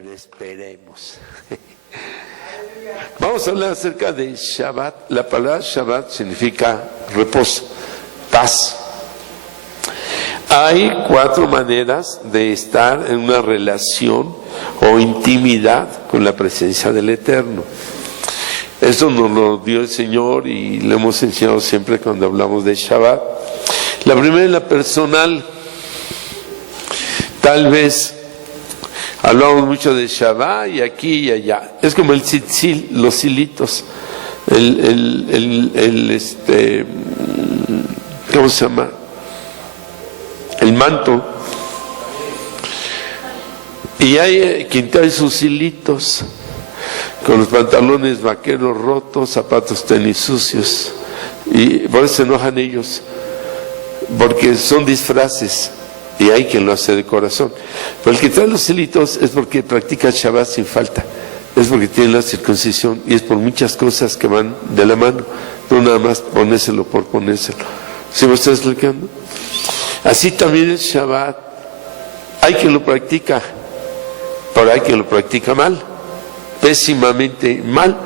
Pero esperemos. Vamos a hablar acerca de Shabbat. La palabra Shabbat significa reposo, paz. Hay 4 maneras de estar en una relación o intimidad con la presencia del Eterno. Eso nos lo dio el Señor y lo hemos enseñado siempre cuando hablamos de Shabbat. La primera es la personal. Tal vez hablamos mucho de Shabbat y aquí y allá. Es como el tzitzil, los hilitos, ¿cómo se llama? El manto. Y hay quien trae sus hilitos, con los pantalones vaqueros rotos, zapatos tenis sucios. Y por eso se enojan ellos, porque son disfraces. Y hay quien lo hace de corazón. Pero el que trae los hilitos es porque practica Shabbat sin falta. Es porque tiene la circuncisión y es por muchas cosas que van de la mano. No nada más ponérselo por ponérselo. ¿Sí me estoy explicando? Así también el Shabbat. Hay quien lo practica, pero hay quien lo practica mal. Pésimamente mal.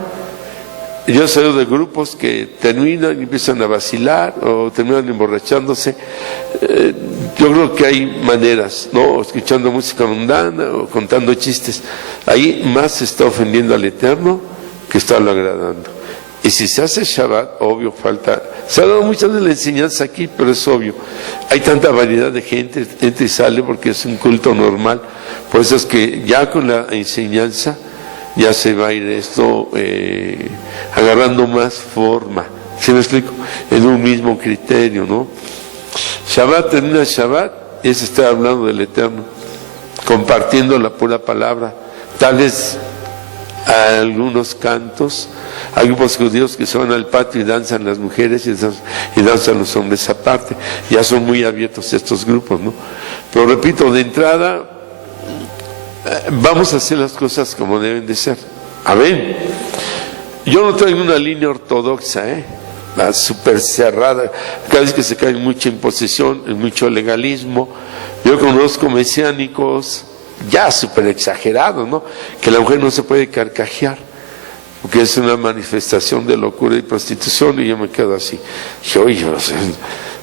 Yo sé de grupos que terminan y empiezan a vacilar o terminan emborrachándose. Yo creo que hay maneras, ¿no? Escuchando música mundana o contando chistes. Ahí más se está ofendiendo al Eterno que estarlo agradando. Y si se hace Shabbat, obvio, falta. Se ha dado mucha de la enseñanza aquí, pero es obvio. Hay tanta variedad de gente, entra y sale porque es un culto normal. Por eso es que ya con la enseñanza ya se va a ir esto agarrando más forma. ¿Sí me explico? En un mismo criterio, ¿no? Shabbat, termina Shabbat, es estar hablando del Eterno, compartiendo la pura palabra. Tal vez algunos cantos, hay grupos judíos que se van al patio y danzan las mujeres y danzan los hombres aparte. Ya son muy abiertos estos grupos, ¿no? Pero repito, de entrada, vamos a hacer las cosas como deben de ser. Amén. Yo no traigo una línea ortodoxa, súper cerrada. Cada vez que se cae mucha imposición, mucho legalismo. Yo conozco mesiánicos ya súper exagerados, ¿no? Que la mujer no se puede carcajear porque es una manifestación de locura y prostitución, y yo me quedo así. Oye,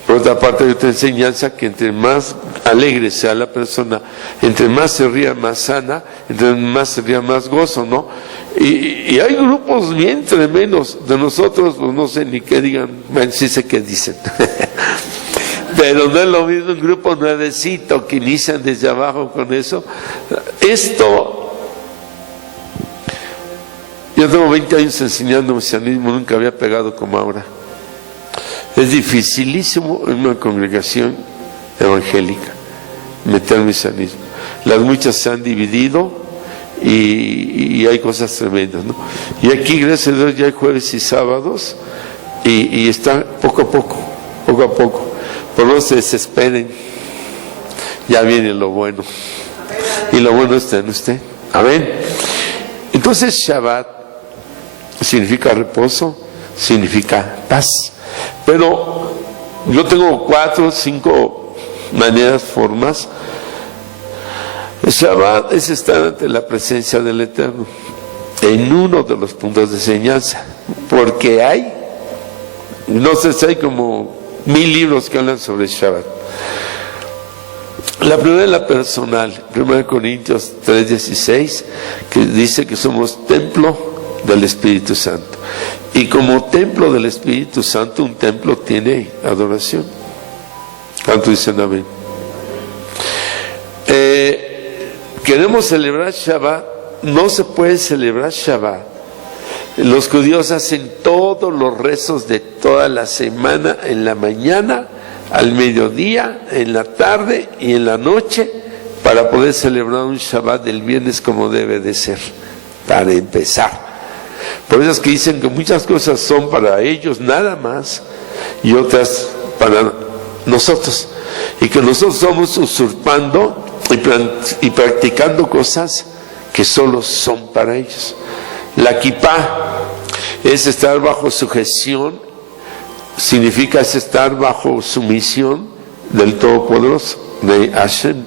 por otra parte hay otra enseñanza que entre más alegre sea la persona, entre más se ría más sana, entre más se ría más gozo, ¿no? Y hay grupos bien tremendos de nosotros, pues no sé ni qué digan, bueno, sí sé qué dicen. Pero no es lo mismo un grupo nuevecito que inician desde abajo con eso. Yo tengo 20 años enseñando mesianismo, nunca había pegado como ahora. Es dificilísimo en una congregación evangélica meter mesianismo. Las muchas se han dividido y hay cosas tremendas, ¿no? Y aquí, gracias a Dios, ya hay jueves y sábados y está poco a poco. Pero no se desesperen, ya viene lo bueno. Y lo bueno está en usted. Amén. Entonces Shabbat significa reposo, significa paz. Pero yo tengo 4 o 5 maneras, formas. El Shabbat es estar ante la presencia del Eterno en uno de los puntos de enseñanza, porque hay, no sé si hay como 1000 libros que hablan sobre Shabbat. La primera es la personal, 1 Corintios 3:16, que dice que somos templo del Espíritu Santo. Y como templo del Espíritu Santo, un templo tiene adoración. ¿Cuánto dicen amén? Queremos celebrar Shabbat, no se puede celebrar Shabbat. Los judíos hacen todos los rezos de toda la semana, en la mañana, al mediodía, en la tarde y en la noche, para poder celebrar un Shabbat del viernes como debe de ser, para empezar. Por eso es que dicen que muchas cosas son para ellos nada más y otras para nosotros, y que nosotros estamos usurpando y practicando cosas que solo son para ellos. La kippah es estar bajo sujeción, significa estar bajo sumisión del Todopoderoso, de Hashem.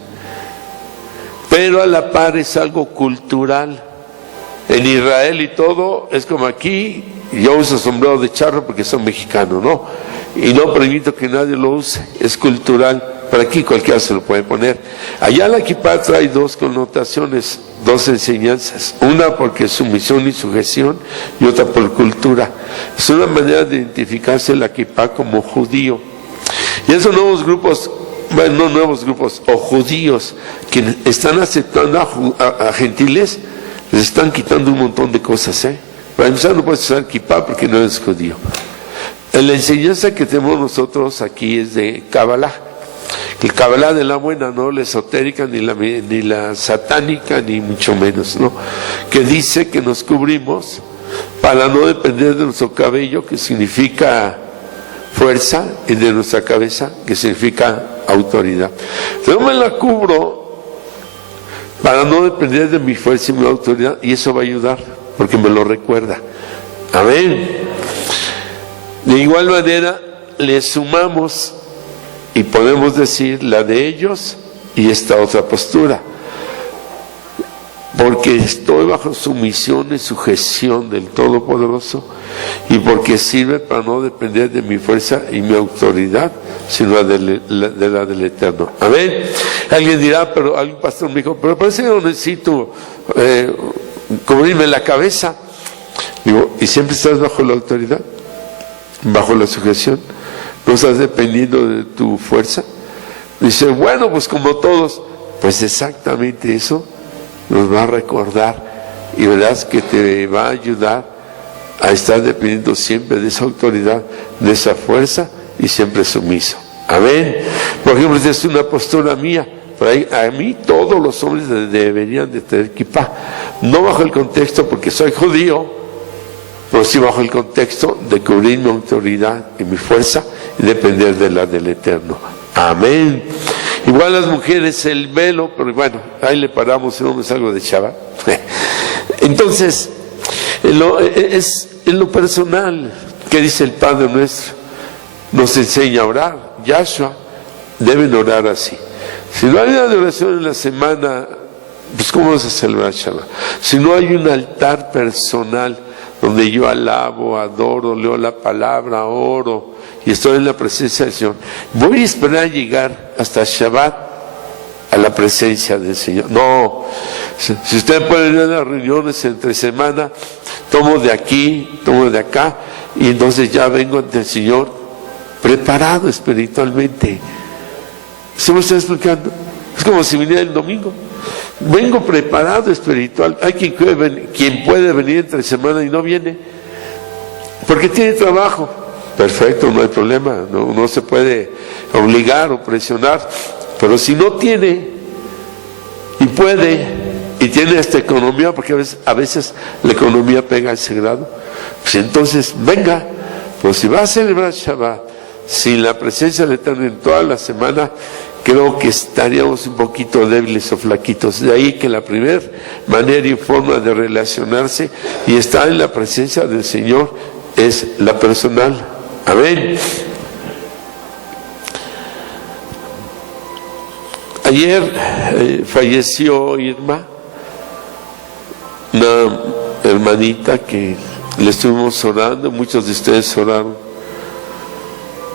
pero a la par es algo cultural. En Israel y todo es como aquí, yo uso sombrero de charro porque soy mexicano, ¿no? Y no permito que nadie lo use, es cultural. Pero aquí cualquiera se lo puede poner. Allá la kippah trae dos connotaciones, dos enseñanzas. Una porque es sumisión y sujeción, y otra por cultura. Es una manera de identificarse la kippah como judío. Y esos nuevos grupos, bueno, no nuevos grupos, o judíos, que están aceptando a gentiles, les están quitando un montón de cosas, ¿eh? Para empezar, no puedes usar kippah porque no eres judío. La enseñanza que tenemos nosotros aquí es de Kabbalah. El Kabbalah de la buena, no la esotérica, ni la satánica, ni mucho menos, ¿no? Que dice que nos cubrimos para no depender de nuestro cabello, que significa fuerza, y de nuestra cabeza, que significa autoridad. Yo me la cubro para no depender de mi fuerza y mi autoridad, y eso va a ayudar, porque me lo recuerda. Amén. De igual manera, le sumamos y podemos decir la de ellos y esta otra postura, porque estoy bajo sumisión y sujeción del Todopoderoso, y porque sirve para no depender de mi fuerza y mi autoridad, sino de la del Eterno. Amén. Alguien dirá, pero algún pastor me dijo, pero parece que no necesito cubrirme la cabeza. Digo, ¿y siempre estás bajo la autoridad? ¿Bajo la sujeción? ¿No estás dependiendo de tu fuerza? Dice, bueno, pues como todos. Pues exactamente eso nos va a recordar, y verás que te va a ayudar a estar dependiendo siempre de esa autoridad, de esa fuerza, y siempre sumiso. Amén. Por ejemplo, esta es una postura mía. A mí todos los hombres deberían de tener kippah. No bajo el contexto porque soy judío, pero sí bajo el contexto de cubrir mi autoridad y mi fuerza y depender de la del Eterno. Amén. Igual las mujeres el velo, pero bueno, ahí le paramos, si no me salgo de chava. Entonces, en lo personal, ¿qué dice el Padre nuestro? Nos enseña a orar. Yahshua, deben orar así. Si no hay una oración en la semana, pues ¿cómo vas a celebrar Shabbat? Si no hay un altar personal donde yo alabo, adoro, leo la palabra, oro y estoy en la presencia del Señor, voy a esperar a llegar hasta Shabbat a la presencia del Señor. No, si usted puede ir a las reuniones entre semana, tomo de aquí, tomo de acá, y entonces ya vengo ante el Señor preparado espiritualmente. ¿Se me está explicando? Es como si viniera el domingo. Vengo preparado espiritual. Hay quien puede venir entre semana y no viene porque tiene trabajo. Perfecto, no hay problema, no se puede obligar o presionar. Pero si no tiene y puede y tiene esta economía, porque a veces la economía pega a ese grado, pues entonces venga. Pero si va a celebrar Shabbat sin la presencia del Eterno en toda la semana, creo que estaríamos un poquito débiles o flaquitos. De ahí que la primera manera y forma de relacionarse y estar en la presencia del Señor es la personal. Amén. Ayer falleció Irma, una hermanita que le estuvimos orando, muchos de ustedes oraron,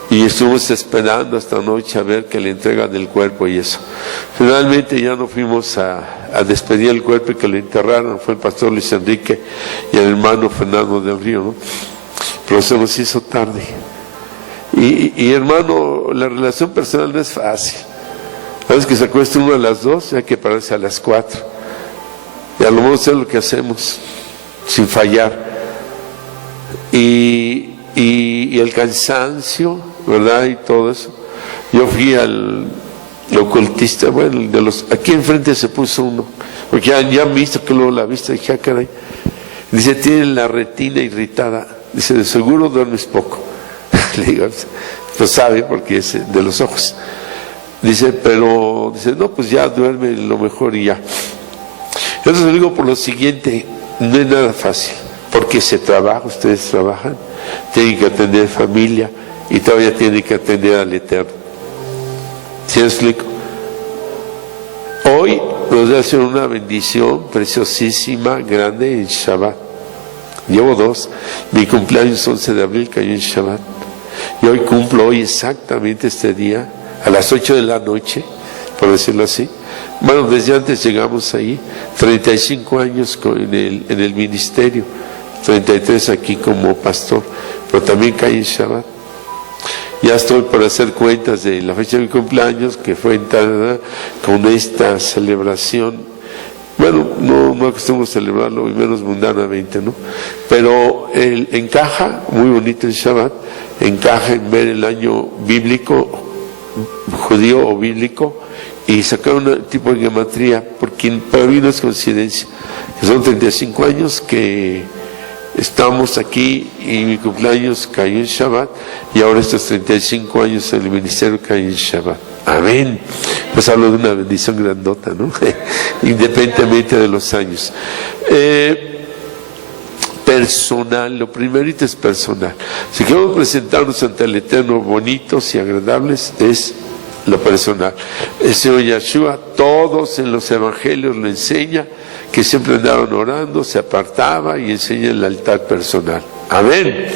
y estuvimos esperando hasta anoche a ver que le entregan el cuerpo y eso. Finalmente ya no fuimos a despedir el cuerpo y que le enterraron, fue el pastor Luis Enrique y el hermano Fernando del Río, ¿no? Pero se nos hizo tarde. Y hermano, la relación personal no es fácil. A veces que se acuesta uno a las 2, hay que pararse a las 4. Y a lo mejor es lo que hacemos, sin fallar. Y el cansancio, ¿verdad? Y todo eso. Yo fui al ocultista, bueno, aquí enfrente se puso uno, porque ya han visto que luego la vista, dije, ah, caray. Dice, tiene la retina irritada. Dice, de seguro duermes poco. Le digo, pues sabe, porque es de los ojos. Dice, pero, dice, no, pues ya duerme lo mejor y ya. Entonces le digo por lo siguiente, no es nada fácil, porque se trabaja, ustedes trabajan, tienen que atender familia y todavía tienen que atender al Eterno. ¿Sí me explico? Hoy nos hace una bendición preciosísima, grande en Shabbat. Llevo 2. Mi cumpleaños 11 de abril cayó en Shabbat. Y hoy cumplo exactamente este día, a las 8 de la noche, por decirlo así. Bueno, desde antes llegamos ahí, 35 años en el ministerio, 33 aquí como pastor, pero también caí en Shabbat. Ya estoy por hacer cuentas de la fecha de mi cumpleaños, que fue en tal, con esta celebración. Bueno, no acostumbro celebrarlo, y menos mundanamente, ¿no? Pero encaja, muy bonito el Shabbat, encaja en ver el año bíblico, judío o bíblico, y sacar un tipo de gematría, porque para mí no es coincidencia, que son 35 años que estamos aquí y mi cumpleaños cayó en Shabbat, y ahora estos 35 años en el ministerio cayó en Shabbat. Amén. Pues hablo de una bendición grandota, ¿no? Independientemente de los años. Personal, lo primerito es personal. Si queremos presentarnos ante el Eterno bonitos y agradables, es lo personal. El Señor Yeshua, todos en los evangelios lo enseña, que siempre andaban orando, se apartaba y enseña el altar personal. Amén.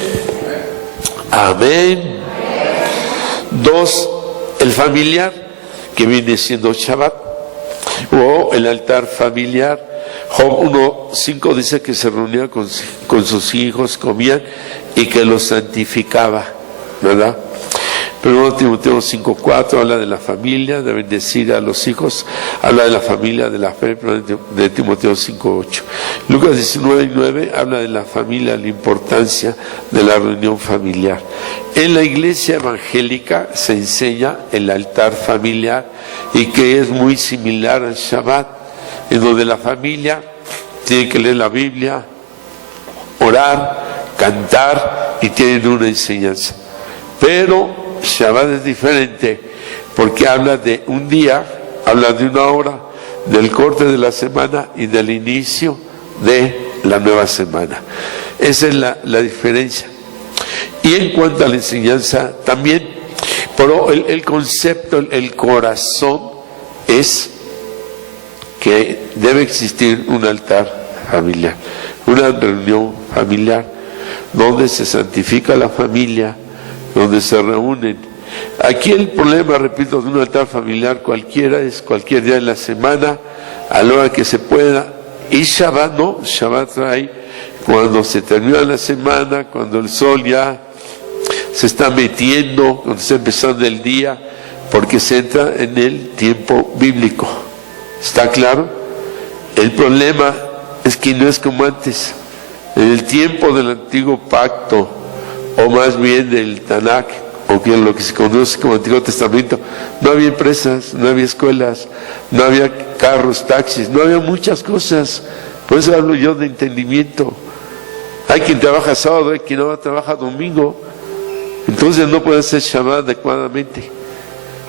Amén. 2, el familiar, que viene siendo Shabbat, o el altar familiar. Job 1:5 dice que se reunía con sus hijos, comían y que los santificaba, ¿verdad? Pero Timoteo 5:4 habla de la familia, de bendecir a los hijos, habla de la familia, de la fe, de Timoteo 5:8. Lucas 19:9 habla de la familia, la importancia de la reunión familiar. En la iglesia evangélica se enseña el altar familiar, y que es muy similar al Shabbat, en donde la familia tiene que leer la Biblia, orar, cantar, y tienen una enseñanza. Pero Shabbat es diferente, porque habla de un día, habla de una hora, del corte de la semana y del inicio de la nueva semana. Esa es la diferencia. Y en cuanto a la enseñanza también, pero el concepto, el corazón es que debe existir un altar familiar, una reunión familiar, donde se santifica la familia, donde se reúnen. Aquí el problema, repito, de un altar familiar cualquiera es cualquier día de la semana, a la hora que se pueda. Y Shabbat no, Shabbat trae cuando se termina la semana, cuando el sol ya se está metiendo, cuando está empezando el día, porque se entra en el tiempo bíblico. ¿Está claro? El problema es que no es como antes. En el tiempo del antiguo pacto, o más bien del Tanakh, o que lo que se conoce como Antiguo Testamento, no había empresas, no había escuelas, no había carros, taxis, no había muchas cosas. Por eso hablo yo de entendimiento. Hay quien trabaja sábado, hay quien no trabaja domingo, entonces no puede hacer Shabbat adecuadamente.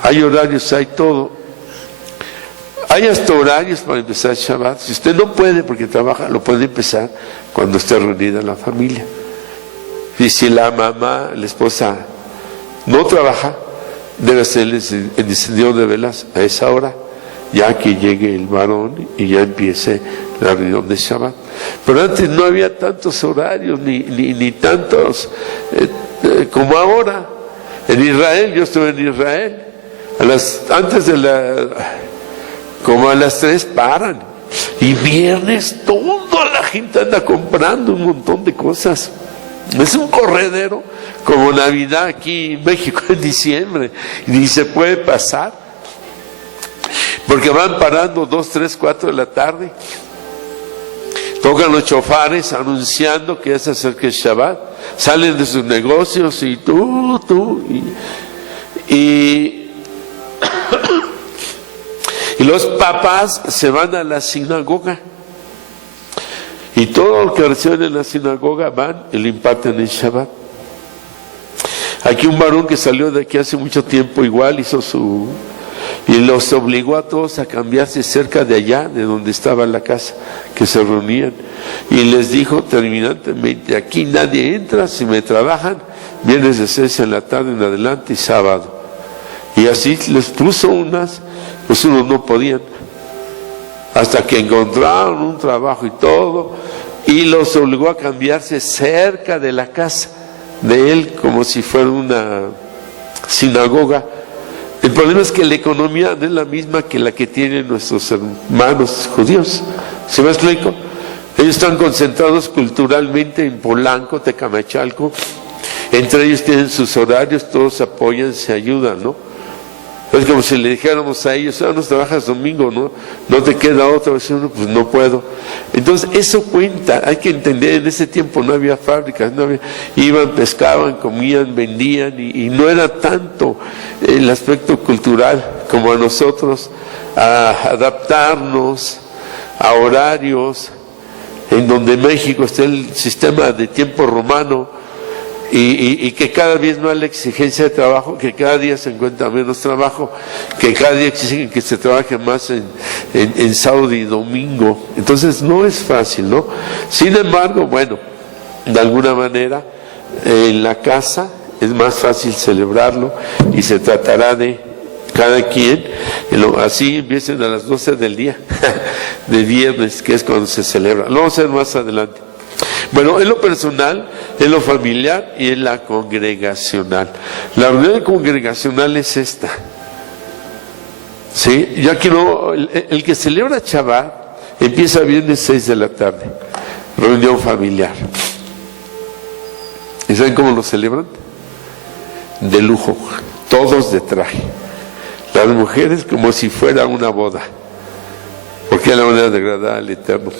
Hay horarios, hay todo. Hay hasta horarios para empezar Shabbat. Si usted no puede porque trabaja, lo puede empezar cuando esté reunida la familia. Y si la mamá, la esposa, no trabaja, debe hacer el encendido de velas a esa hora, ya que llegue el varón y ya empiece la reunión de Shabbat. Pero antes no había tantos horarios, ni tantos como ahora. En Israel, yo estuve en Israel, como a las 3 paran, y viernes toda la gente anda comprando un montón de cosas. Es un corredero, como Navidad aquí en México en diciembre, y ni se puede pasar, porque van parando 2, 3, 4 de la tarde, tocan los chofares anunciando que ya se acerca el Shabbat, salen de sus negocios y y los papás se van a la sinagoga. Y todo lo que reciben en la sinagoga van y lo imparten en Shabbat. Aquí un varón que salió de aquí hace mucho tiempo igual y los obligó a todos a cambiarse cerca de allá, de donde estaba la casa, que se reunían. Y les dijo terminantemente: aquí nadie entra, si me trabajan, viernes de 6 en la tarde en adelante y sábado. Y así les puso unas, pues unos no podían. hasta que encontraron un trabajo y todo, y los obligó a cambiarse cerca de la casa de él, como si fuera una sinagoga. El problema es que la economía no es la misma que la que tienen nuestros hermanos judíos. ¿Se me explico? Ellos están concentrados culturalmente en Polanco, Tecamachalco. Entre ellos tienen sus horarios, todos se apoyan, se ayudan, ¿no? Es como si le dijéramos a ellos, no trabajas domingo, ¿no? No te queda otra vez, uno, pues no puedo. Entonces, eso cuenta, hay que entender, en ese tiempo no había fábricas, iban, pescaban, comían, vendían, y no era tanto el aspecto cultural como a nosotros, a adaptarnos a horarios, en donde en México está el sistema de tiempo romano, y que cada vez más la exigencia de trabajo, que cada día se encuentra menos trabajo, que cada día exigen que se trabaje más en sábado y domingo. Entonces no es fácil, ¿no? Sin embargo, bueno, de alguna manera en la casa es más fácil celebrarlo, y se tratará de cada quien, así empiecen a las 12 del día de viernes, que es cuando se celebra. Lo vamos a ver más adelante. Bueno, en lo personal, en lo familiar y en la congregacional. La reunión congregacional es esta. ¿Sí? Yo quiero, el que celebra Shabbat empieza viernes 6 de la tarde. Reunión familiar. ¿Y saben cómo lo celebran? De lujo, todos de traje. Las mujeres como si fuera una boda, porque es la manera de agradar al Eterno.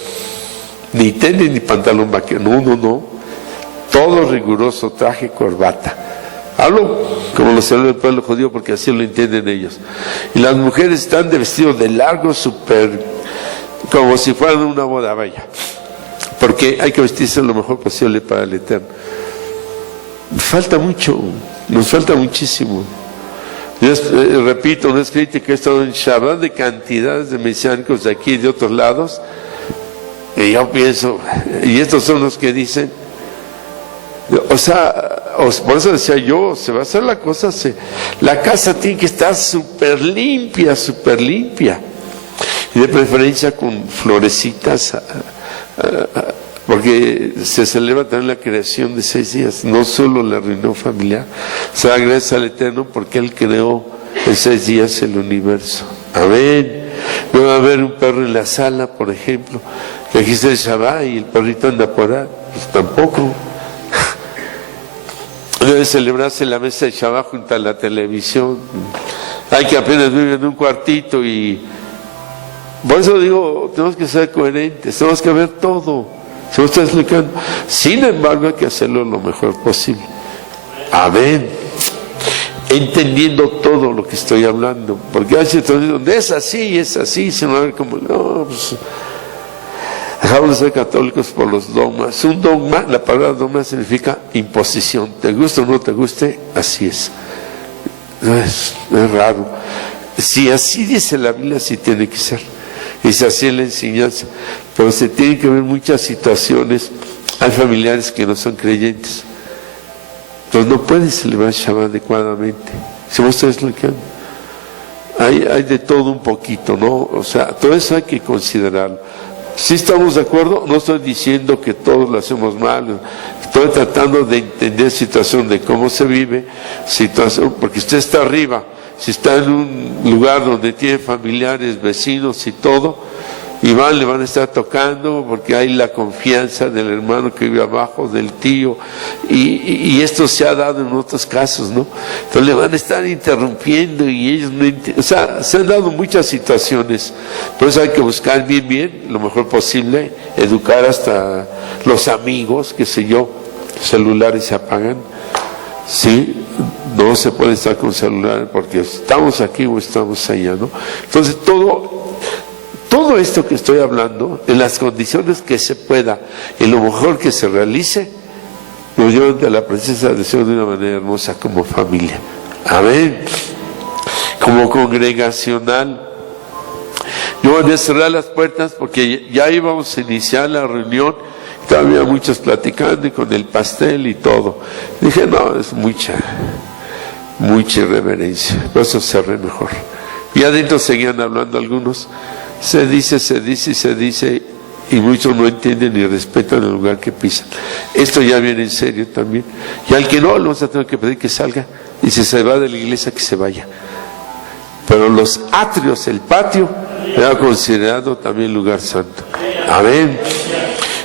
Ni tenis ni pantalón vaquero, no, todo riguroso, traje, corbata. Hablo como lo celebra el pueblo judío, porque así lo entienden ellos. Y las mujeres están de vestido de largo, súper, como si fueran una boda, vaya, porque hay que vestirse lo mejor posible para el Eterno. Falta mucho, nos falta muchísimo. Yo repito, no es crítica, he estado en Shabbat de cantidades de mesiánicos de aquí y de otros lados, y yo pienso, y estos son los que dicen, o sea, por eso decía yo, se va a hacer la cosa, la casa tiene que estar súper limpia, y de preferencia con florecitas, porque se celebra también la creación de 6 días, no solo la reunión familiar. Se da gracias al Eterno porque Él creó en 6 días el universo. Amén. No va a haber un perro en la sala, por ejemplo, que aquí está el Shabbat y el perrito anda por ahí, pues tampoco. Debe celebrarse la mesa de Shabbat junto a la televisión. Hay que apenas vivir en un cuartito, y por eso digo, tenemos que ser coherentes, tenemos que ver todo. Se me está explicando. Sin embargo, hay que hacerlo lo mejor posible. Amén. Entendiendo todo lo que estoy hablando, porque hay situaciones donde es así, se me va a ver como, no, pues, dejamos de ser católicos por los dogmas. Un dogma, la palabra dogma significa imposición, te guste o no te guste, así es. Es raro. Si así dice la Biblia, así tiene que ser, y si así es la enseñanza, pero se tienen que ver muchas situaciones. Hay familiares que no son creyentes, entonces no pueden celebrar Shabbat adecuadamente. ¿Se me está explicando? Hay de todo un poquito, ¿no? O sea, todo eso hay que considerarlo. Si estamos de acuerdo, no estoy diciendo que todos lo hacemos mal, estoy tratando de entender situación de cómo se vive, situación, porque usted está arriba, si está en un lugar donde tiene familiares, vecinos y todo, y le van a estar tocando porque hay la confianza del hermano que vive abajo, del tío, y esto se ha dado en otros casos, ¿no? Entonces le van a estar interrumpiendo y ellos no entienden. O sea, se han dado muchas situaciones, por eso hay que buscar bien, lo mejor posible, educar hasta los amigos, qué sé yo, celulares se apagan, ¿sí? No se puede estar con celular porque estamos aquí o estamos allá, ¿no? Entonces todo esto que estoy hablando, en las condiciones que se pueda, en lo mejor que se realice, nos llevan a la presencia del Señor de una manera hermosa como familia. Amén. Como congregacional. Yo voy a cerrar las puertas porque ya íbamos a iniciar la reunión, todavía muchos platicando y con el pastel y todo. Dije, no, es mucha irreverencia, por eso cerré mejor. Y adentro seguían hablando algunos, se dice y se dice, y muchos no entienden ni respetan el lugar que pisan. Esto ya viene en serio también. Y al que no, le vamos a tener que pedir que salga, y si se va de la iglesia, que se vaya. Pero los atrios, el patio, era considerado también lugar santo. Amén.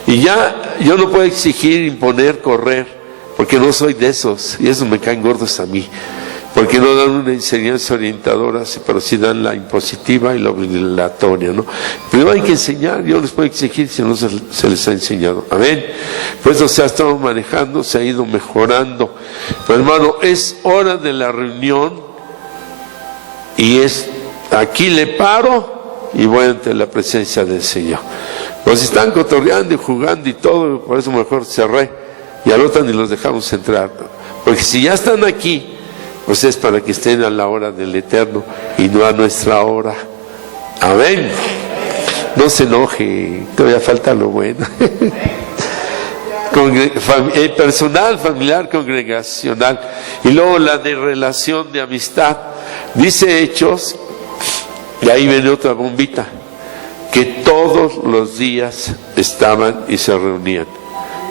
Y ya, yo no puedo exigir, imponer, correr, porque no soy de esos, y esos me caen gordos a mí. Porque no dan una enseñanza orientadora, pero sí dan la impositiva y la obligatoria, ¿no? Primero hay que enseñar, yo les puedo exigir si no se les ha enseñado. Amén. Pues se ha estado manejando, se ha ido mejorando. Pero hermano, es hora de la reunión y es, aquí le paro y voy ante la presencia del Señor. Pues están cotorreando y jugando y todo, por eso mejor cerré y al otro ni los dejamos entrar. Porque si ya están aquí, pues es para que estén a la hora del Eterno y no a nuestra hora. Amén. No se enoje, todavía falta lo bueno. Personal, familiar, congregacional. Y luego la de relación de amistad. Dice Hechos, y ahí viene otra bombita, que todos los días estaban y se reunían.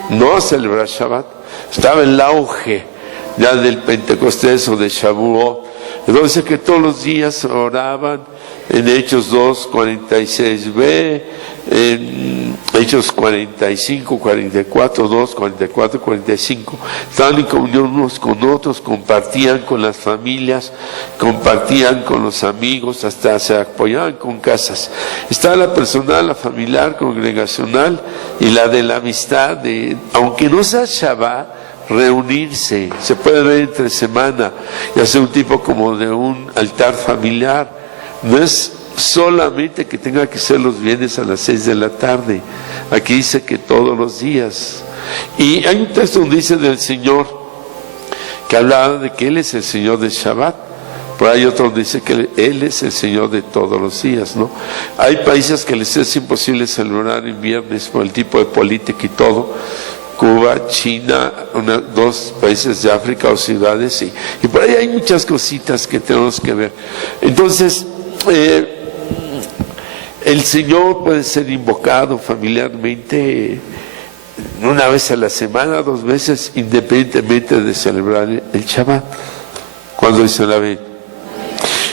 No a celebrar Shabbat, estaba en el auge ya del Pentecostés o de Shavuot. Entonces que todos los días oraban en Hechos 2, 46b, en Hechos 45, 44, 2, 44, 45. Estaban en comunión unos con otros, compartían con las familias, compartían con los amigos, hasta se apoyaban con casas. Estaba la personal, la familiar, congregacional y la de la amistad, aunque no sea Shabbat, reunirse, se puede ver entre semana y hacer un tipo como de un altar familiar. No es solamente que tenga que ser los viernes a las 6 de la tarde, aquí dice que todos los días. Y hay un texto donde dice del Señor que hablaba de que Él es el Señor del Shabbat, pero hay otro donde dice que Él es el Señor de todos los días, ¿no? Hay países que les es imposible celebrar en viernes por el tipo de política y todo, Cuba, China, dos países de África o ciudades, y por ahí hay muchas cositas que tenemos que ver. Entonces, el Señor puede ser invocado familiarmente una vez a la semana, 2 veces, independientemente de celebrar el Shabbat. Cuando dice la vez,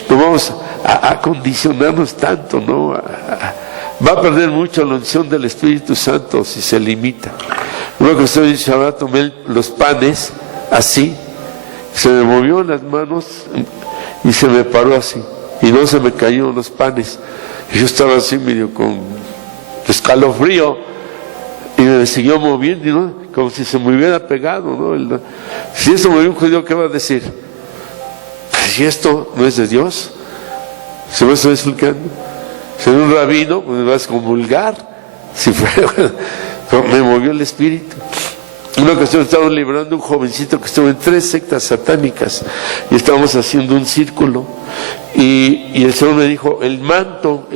no vamos a condicionarnos tanto, ¿no? Va a perder mucho la unción del Espíritu Santo si se limita. Luego que estoy en Shabbat, tomé los panes así, se me movió en las manos y se me paró así, y no se me cayeron los panes. Y yo estaba así medio con escalofrío y me siguió moviendo, ¿no? Como si se me hubiera pegado, ¿no? Si eso me vio un judío, ¿qué va a decir? Si esto no es de Dios, se me estoy explicando. Si era un rabino, pues me vas a comulgar. Si fuera, me movió el espíritu. Una ocasión estábamos librando un jovencito que estuvo en 3 sectas satánicas y estábamos haciendo un círculo y el Señor me dijo, el manto,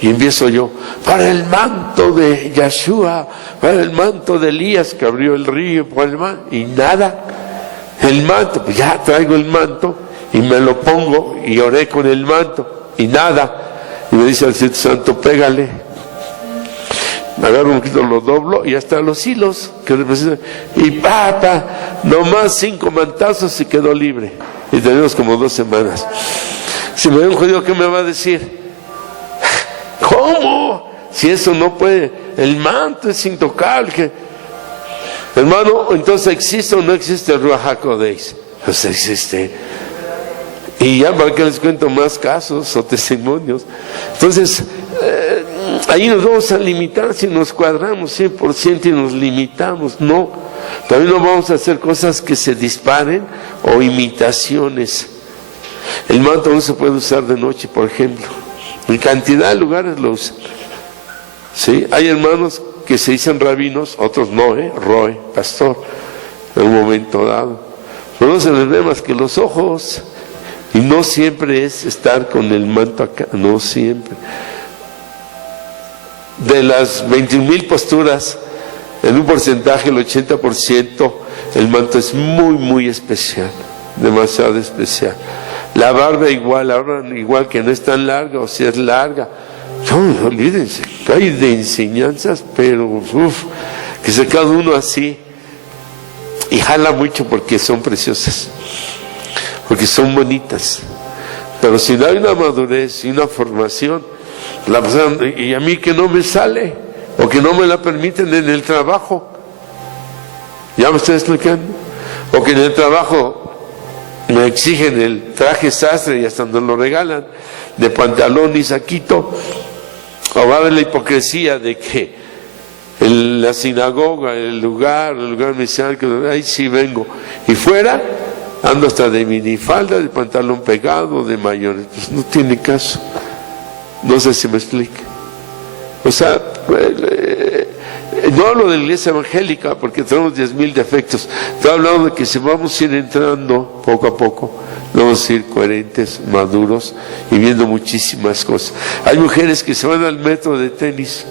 y empiezo yo, para el manto de Yeshua, para el manto de Elías que abrió el río, para el manto, y nada, el manto, pues ya traigo el manto y me lo pongo y oré con el manto y nada. Y me dice el Espíritu Santo, pégale. Me agarro un poquito, lo doblo y hasta los hilos que representan. Y nomás 5 mantazos y quedó libre. Y tenemos como 2 semanas. Si me ve un judío, ¿qué me va a decir? ¿Cómo? Si eso no puede, el manto es intocable. Hermano, entonces ¿existe o no existe el Ruach HaKodesh? Pues existe. Y ya para que les cuento más casos o testimonios. Entonces, ahí nos vamos a limitar si nos cuadramos 100% y nos limitamos. No, también no vamos a hacer cosas que se disparen o imitaciones. El manto no se puede usar de noche, por ejemplo. En cantidad de lugares lo usan. ¿Sí? Hay hermanos que se dicen rabinos, otros no, Roe, pastor, en un momento dado. Pero no se les ve más que los ojos. Y no siempre es estar con el manto acá, no siempre. De las 21,000 posturas, en un porcentaje, el 80%, el manto es muy, muy especial, demasiado especial. La barba igual, ahora igual que no es tan larga, o si es larga, olvídense, hay de enseñanzas, pero que se queda uno así y jala mucho porque son preciosas, porque son bonitas. Pero si no hay una madurez y una formación, la persona, y a mí que no me sale, o que no me la permiten en el trabajo, ¿ya me estoy explicando? O que en el trabajo me exigen el traje sastre y hasta nos lo regalan, de pantalón y saquito. O va a haber la hipocresía de que la sinagoga, el lugar mesiánico, ahí sí vengo, y fuera ando hasta de minifalda, de pantalón pegado, de mayores. Pues no tiene caso. No sé si me explique. O sea, no hablo de la iglesia evangélica porque tenemos 10,000 defectos. Estoy hablando de que si vamos a ir entrando poco a poco, vamos a ir coherentes, maduros y viendo muchísimas cosas. Hay mujeres que se van al metro de tenis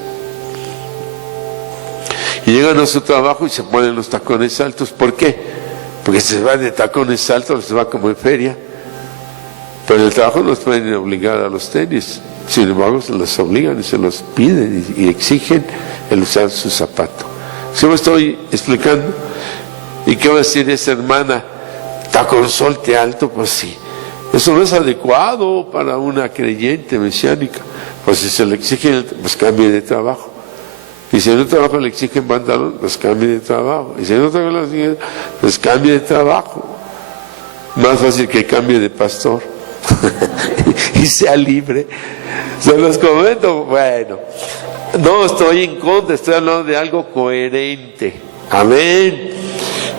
y llegan a su trabajo y se ponen los tacones altos. ¿Por qué? Porque se van de tacones altos, se va como en feria. Pero en el trabajo no pueden obligar a los tenis. Sin embargo, se los obligan y se los piden y exigen el usar su zapato. ¿Sí me estoy explicando? ¿Y qué va a decir esa hermana? Taconzolte alto, pues sí. Eso no es adecuado para una creyente mesiánica. Pues si se le exigen, pues cambie de trabajo. Y si en un trabajo le exigen pantalón, pues cambie de trabajo. Y si en otro trabajo le exigen, pues cambie de trabajo. Más fácil que cambie de pastor. Y sea libre. Se los comento. Bueno, no estoy en contra, estoy hablando de algo coherente. Amén.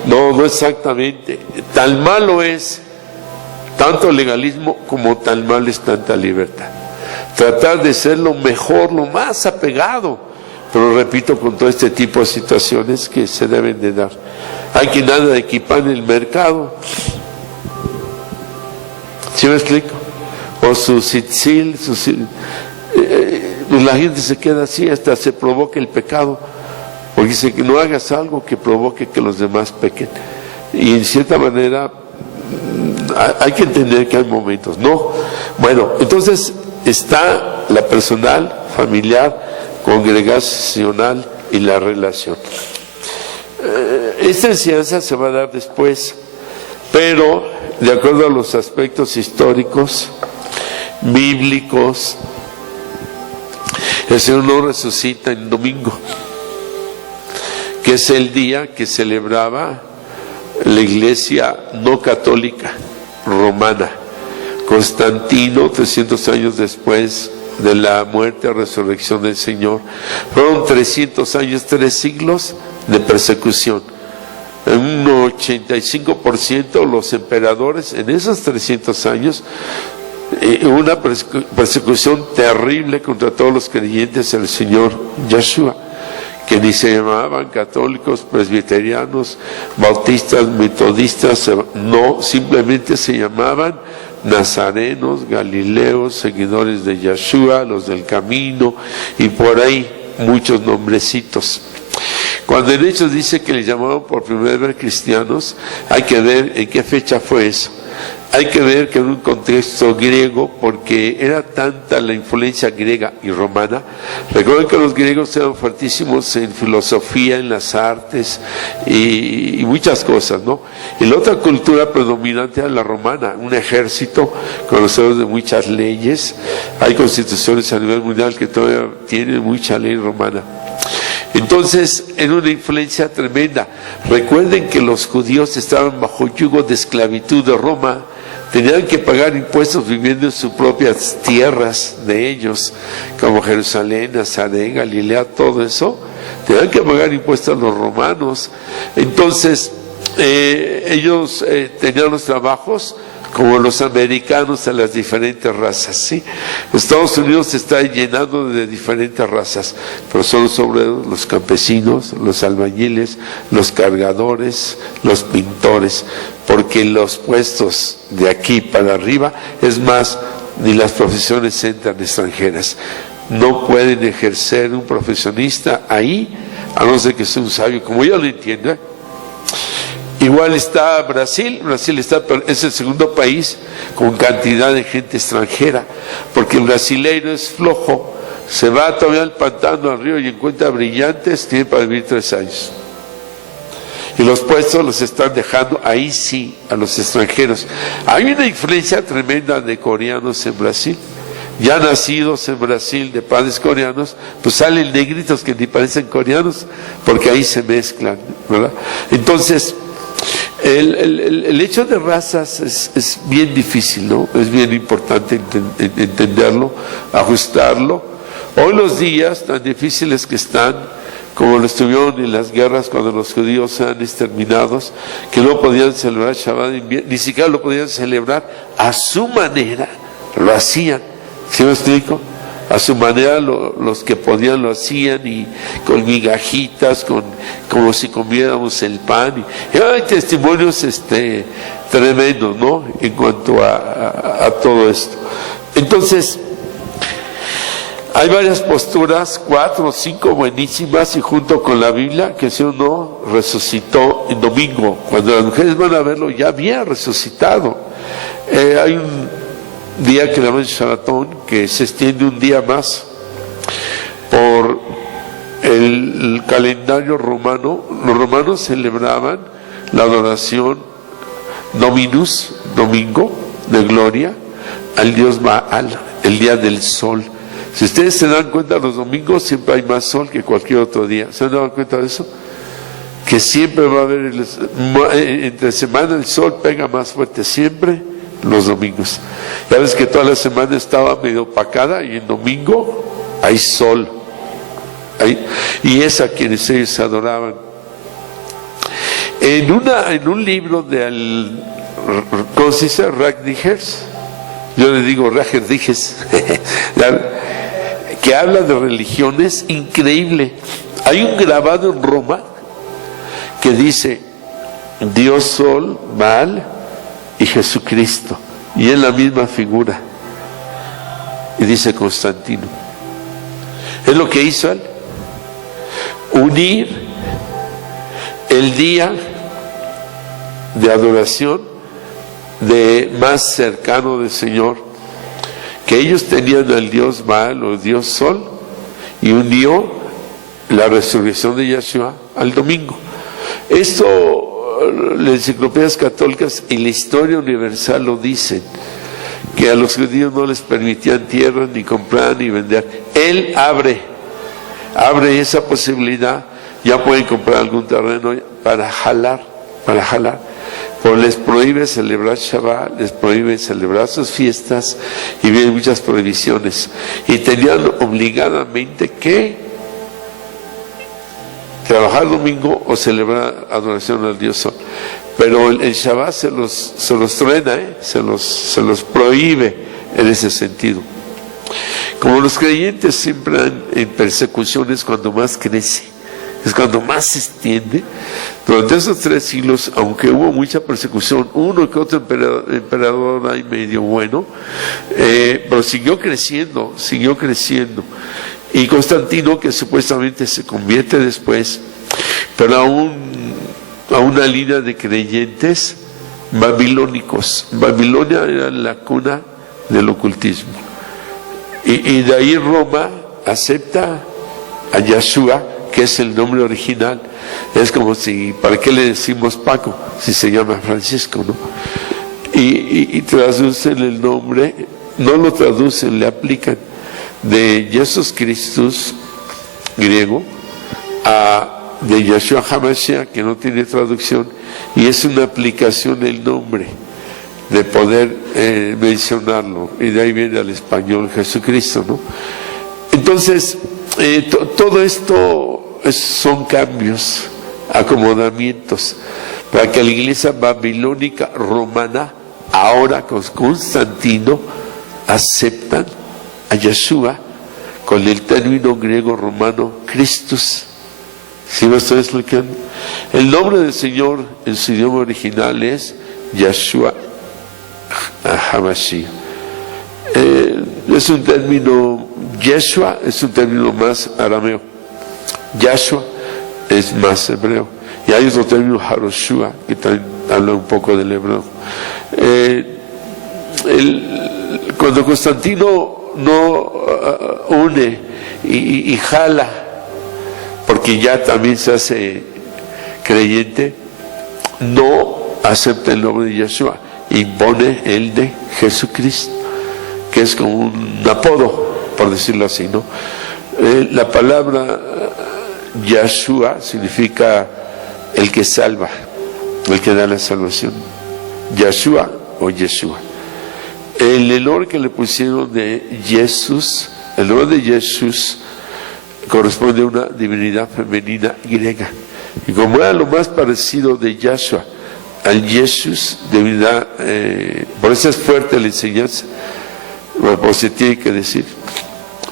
No exactamente. Tan malo es tanto legalismo como tan mal es tanta libertad. Tratar de ser lo mejor, lo más apegado. Pero repito, con todo este tipo de situaciones que se deben de dar. Hay quien anda de equipar en el mercado. ¿Sí me explico? O su tzitzil, la gente se queda así, hasta se provoca el pecado, porque dice que no hagas algo que provoque que los demás pequen. Y en cierta manera hay que entender que hay momentos, ¿no? Bueno, entonces está la personal, familiar, congregacional y la relación. Esta enseñanza se va a dar después, pero de acuerdo a los aspectos históricos, bíblicos, el Señor no resucita en domingo, que es el día que celebraba la iglesia no católica romana. Constantino, 300 años después de la muerte y resurrección del Señor, fueron 300 años, 3 siglos de persecución. En un 85% los emperadores en esos 300 años, una persecución terrible contra todos los creyentes del Señor Yeshua, que ni se llamaban católicos, presbiterianos, bautistas, metodistas, no, simplemente se llamaban nazarenos, galileos, seguidores de Yeshua, los del camino, y por ahí muchos nombrecitos. Cuando en Hechos dice que le llamaban por primera vez cristianos, hay que ver en qué fecha fue eso. Hay que ver que en un contexto griego, porque era tanta la influencia griega y romana. Recuerden que los griegos eran fuertísimos en filosofía, en las artes y muchas cosas, ¿no? Y la otra cultura predominante era la romana, un ejército conocedor de muchas leyes. Hay constituciones a nivel mundial que todavía tienen mucha ley romana. Entonces, en una influencia tremenda. Recuerden que los judíos estaban bajo yugo de esclavitud de Roma, tenían que pagar impuestos viviendo en sus propias tierras de ellos, como Jerusalén, Nazaret, Galilea, todo eso, tenían que pagar impuestos a los romanos. Entonces, ellos tenían los trabajos como los americanos a las diferentes razas, ¿sí? Estados Unidos se está llenando de diferentes razas, pero son los obreros, los campesinos, los albañiles, los cargadores, los pintores, porque los puestos de aquí para arriba, es más, ni las profesiones entran extranjeras. No pueden ejercer un profesionista ahí, a no ser que sea un sabio, como yo lo entiendo, Igual está Brasil es el segundo país con cantidad de gente extranjera, porque el brasileiro es flojo, se va todavía al pantano, al río, y encuentra brillantes, tiene para vivir 3 años. Y los puestos los están dejando, ahí sí, a los extranjeros. Hay una influencia tremenda de coreanos en Brasil. Ya nacidos en Brasil de padres coreanos, pues salen negritos que ni parecen coreanos, porque ahí se mezclan, ¿verdad? Entonces, el hecho de razas es bien difícil, ¿no? Es bien importante entenderlo, ajustarlo. Hoy los días tan difíciles que están, como lo estuvieron en las guerras cuando los judíos eran exterminados, que no podían celebrar Shabbat de invierno, ni siquiera lo podían celebrar a su manera, lo hacían. ¿Sí me explico? A su manera los que podían lo hacían, y con migajitas, como si comiéramos el pan. Y hay testimonios tremendos, ¿no? En cuanto a todo esto. Entonces, hay varias posturas, 4 o 5 buenísimas, y junto con la Biblia, que si uno resucitó en domingo, cuando las mujeres van a verlo, ya había resucitado. Hay un día que le llaman Sharatón, que se extiende un día más por el calendario romano. Los romanos celebraban la adoración Dominus, domingo de gloria, al dios Baal, el día del sol. Si ustedes se dan cuenta, los domingos siempre hay más sol que cualquier otro día. ¿Se han dado cuenta de eso? Que siempre va a haber, entre semana el sol pega más fuerte, siempre los domingos. Ya ves que toda la semana estaba medio opacada, y el domingo hay sol. Y es a quienes ellos adoraban. En un libro de ¿cómo se dice? Ragdijers, yo le digo Ragdijers, que habla de religiones, increíble. Hay un grabado en Roma que dice Dios Sol, Baal y Jesucristo, y es la misma figura, y dice Constantino. Es lo que hizo él, unir el día de adoración más cercano del Señor, que ellos tenían al Dios Baal o Dios Sol, y unió la resurrección de Yahshua al domingo. Esto, las enciclopedias católicas y la historia universal lo dicen, que a los judíos no les permitían tierra, ni comprar, ni vender. Él abre esa posibilidad. Ya pueden comprar algún terreno para jalar, pero les prohíbe celebrar Shabbat, les prohíbe celebrar sus fiestas, y vienen muchas prohibiciones, y tenían obligadamente que trabajar domingo o celebrar adoración al Dios Sol. Pero el Shabbat se los truena, se los prohíbe en ese sentido. Como los creyentes siempre en persecuciones, cuando más crece, es cuando más se extiende. Durante esos 3 siglos, aunque hubo mucha persecución, uno que otro emperador ahí medio bueno, pero siguió creciendo. Y Constantino, que supuestamente se convierte después, pero a una línea de creyentes babilónicos. Babilonia era la cuna del ocultismo. Y de ahí Roma acepta a Yahshua, que es el nombre original. Es como si, ¿para qué le decimos Paco si se llama Francisco, no? Y traducen el nombre, no lo traducen, le aplican de Jesús Christus, griego, de Yahshua HaMashiach, que no tiene traducción, y es una aplicación del nombre, de poder mencionarlo, y de ahí viene al español Jesucristo, ¿no? Entonces, todo esto son cambios, acomodamientos, para que la iglesia babilónica romana, ahora con Constantino, aceptan a Yahshua con el término griego romano Christus. ¿Sí me estoy explicando? El nombre del Señor en su idioma original es Yahshua HaMashiach. Es un término, Yeshua es un término más arameo, Yahshua es más hebreo, y hay otro término, Haroshua, que también habla un poco del hebreo. Cuando Constantino no une y jala, porque ya también se hace creyente, no acepta el nombre de Yeshua, impone el de Jesucristo, que es como un apodo, por decirlo así, ¿no? La palabra Yeshua significa el que salva, el que da la salvación. Yeshua o Yeshua. El nombre que le pusieron de Jesús, el nombre de Jesús corresponde a una divinidad femenina griega. Y como era lo más parecido de Yahshua al Jesús, divinidad, por eso es fuerte la enseñanza, pues se tiene que decir.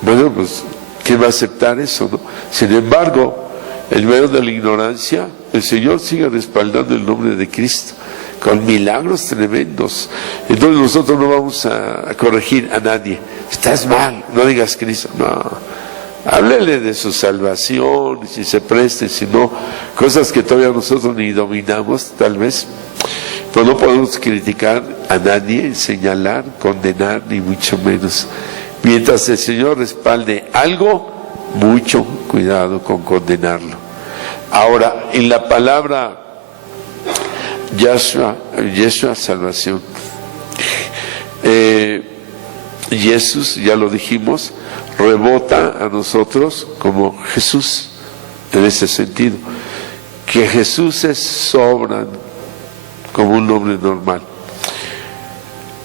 Bueno, pues, ¿quién va a aceptar eso, no? Sin embargo, en medio de la ignorancia, el Señor sigue respaldando el nombre de Cristo con milagros tremendos. Entonces nosotros no vamos a corregir a nadie. Estás mal, no digas Cristo, no. Háblele de su salvación, si se preste, si no, cosas que todavía nosotros ni dominamos, tal vez. Pero no podemos criticar a nadie, señalar, condenar, ni mucho menos. Mientras el Señor respalde algo, mucho cuidado con condenarlo. Ahora, en la palabra Yeshua, salvación. Jesús, ya lo dijimos, rebota a nosotros como Jesús, en ese sentido. Que Jesús es sobran como un nombre normal.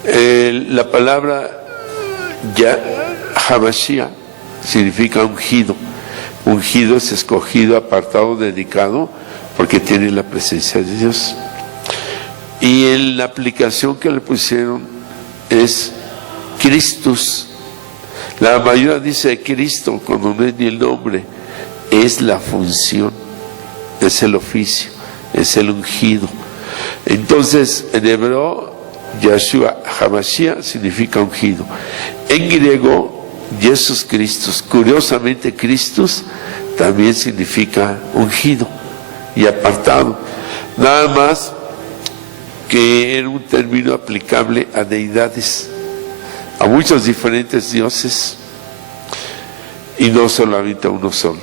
La palabra Hamashiach significa ungido. Ungido es escogido, apartado, dedicado, porque tiene la presencia de Dios. Y en la aplicación que le pusieron es Christus. La mayoría dice Cristo cuando no es ni el nombre, es la función, es el oficio, es el ungido. Entonces, en hebreo, Yeshua Hamashiach significa ungido. En griego, Jesús Christus, curiosamente Christus también significa ungido y apartado. Nada más que era un término aplicable a deidades, a muchos diferentes dioses y no solamente a uno solo.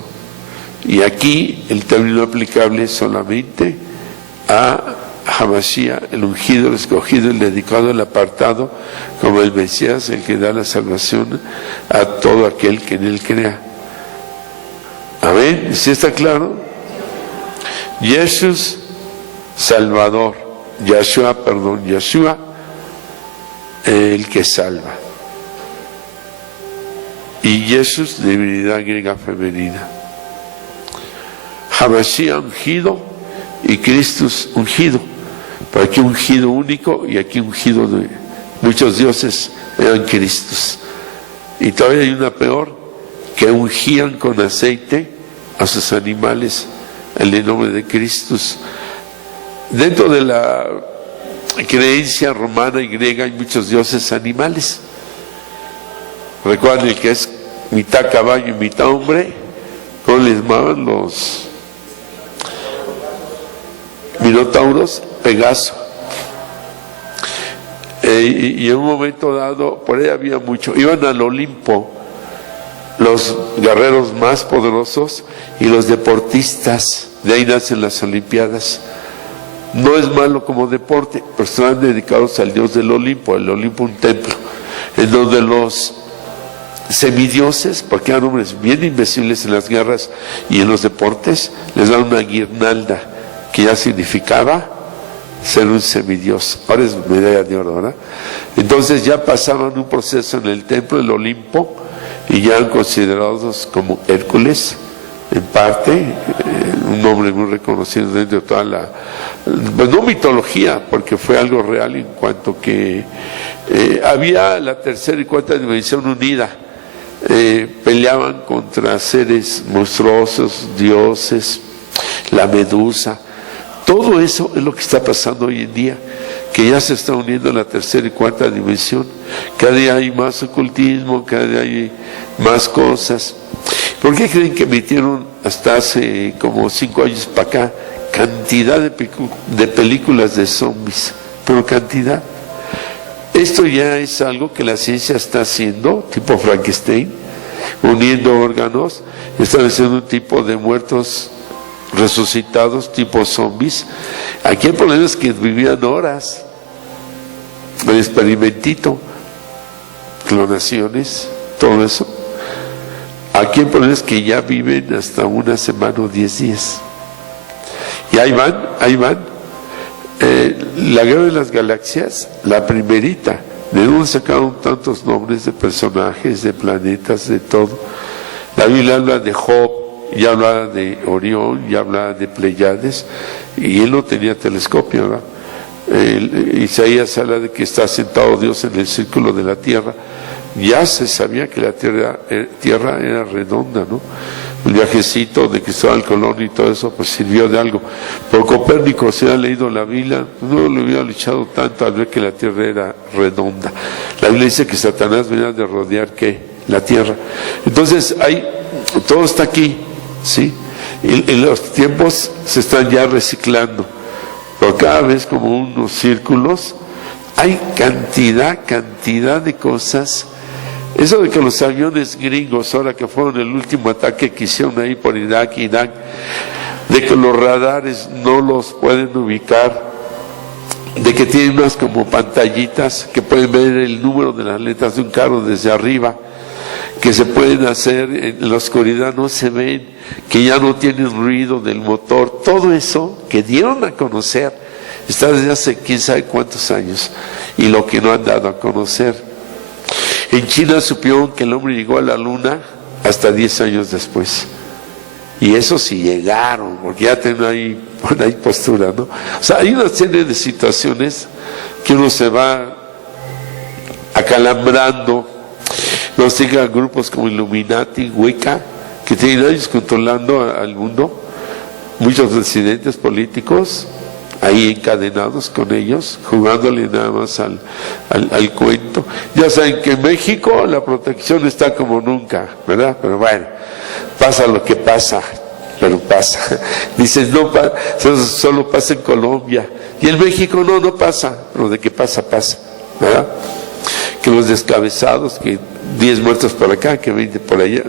Y aquí el término aplicable es solamente a Hamashiach, el ungido, el escogido, el dedicado, el apartado, como el Mesías, el que da la salvación a todo aquel que en él crea. Amén. ¿Sí está claro? Jesús, Salvador. Yeshua, el que salva. Y Jesús, divinidad griega femenina. Hamashiach, ungido, y Cristo, ungido. Pero aquí ungido único y aquí ungido de muchos dioses eran Cristos. Y todavía hay una peor, que ungían con aceite a sus animales en el nombre de Cristo. Dentro de la creencia romana y griega hay muchos dioses animales. Recuerden que es mitad caballo y mitad hombre. ¿Cómo les llamaban los minotauros? Pegaso. Y en un momento dado, por ahí había mucho, iban al Olimpo los guerreros más poderosos y los deportistas, de ahí nacen las Olimpiadas. No es malo como deporte, pero están dedicados al dios del Olimpo, el Olimpo un templo, en donde los semidioses, porque eran hombres bien invisibles en las guerras y en los deportes, les dan una guirnalda que ya significaba ser un semidios. Ahora es medalla de oro, ¿verdad? Entonces ya pasaban un proceso en el templo del Olimpo y ya eran considerados como Hércules, en parte, un nombre muy reconocido dentro de toda la, pues no mitología, porque fue algo real en cuanto que había la tercera y cuarta dimensión unida, peleaban contra seres monstruosos, dioses, la medusa. Todo eso es lo que está pasando hoy en día, que ya se está uniendo la tercera y cuarta dimensión. Cada día hay más ocultismo, cada día hay más cosas. ¿Por qué creen que metieron hasta hace como 5 años para acá cantidad de películas de zombies? Pero cantidad. Esto ya es algo que la ciencia está haciendo, tipo Frankenstein, uniendo órganos, están haciendo un tipo de muertos resucitados, tipo zombies. Aquí el problema es que vivían horas, el experimentito, clonaciones, todo eso. Aquí el problema es que ya viven hasta una semana o 10 días. Y ahí van. La Guerra de las Galaxias, la primerita, de donde sacaron tantos nombres de personajes, de planetas, de todo. La Biblia habla de Job, ya habla de Orión, ya habla de Pleiades, y él no tenía telescopio, ¿verdad? Isaías habla de que está sentado Dios en el círculo de la tierra. Ya se sabía que la tierra era redonda, ¿no? El viajecito de Cristóbal Colón y todo eso pues sirvió de algo. Pero Copérnico, si ha leído la Biblia, no le hubiera luchado tanto al ver que la tierra era redonda. La Biblia dice que Satanás venía de rodear ¿qué? La tierra. Entonces todo está aquí, ¿sí? Y los tiempos se están ya reciclando, pero cada vez como unos círculos. Hay cantidad de cosas. Eso de que los aviones gringos, ahora que fueron el último ataque que hicieron ahí por Irak, de que los radares no los pueden ubicar, de que tienen unas como pantallitas que pueden ver el número de las letras de un carro desde arriba, que se pueden hacer en la oscuridad, no se ven, que ya no tienen ruido del motor. Todo eso que dieron a conocer está desde hace quién sabe cuántos años, y lo que no han dado a conocer. En China supieron que el hombre llegó a la luna hasta 10 años después. Y eso sí llegaron, porque ya tienen ahí postura, ¿no? O sea, hay una serie de situaciones que uno se va acalambrando. Nos sigan grupos como Illuminati, Wicca, que tienen años controlando al mundo. Muchos residentes políticos ahí encadenados con ellos, jugándole nada más al cuento. Ya saben que en México la protección está como nunca, ¿verdad? Pero bueno, pasa lo que pasa, pero pasa. Dicen, no, solo pasa en Colombia. Y en México no pasa, pero de que pasa, ¿verdad? Que los descabezados, que 10 muertos por acá, que 20 por allá.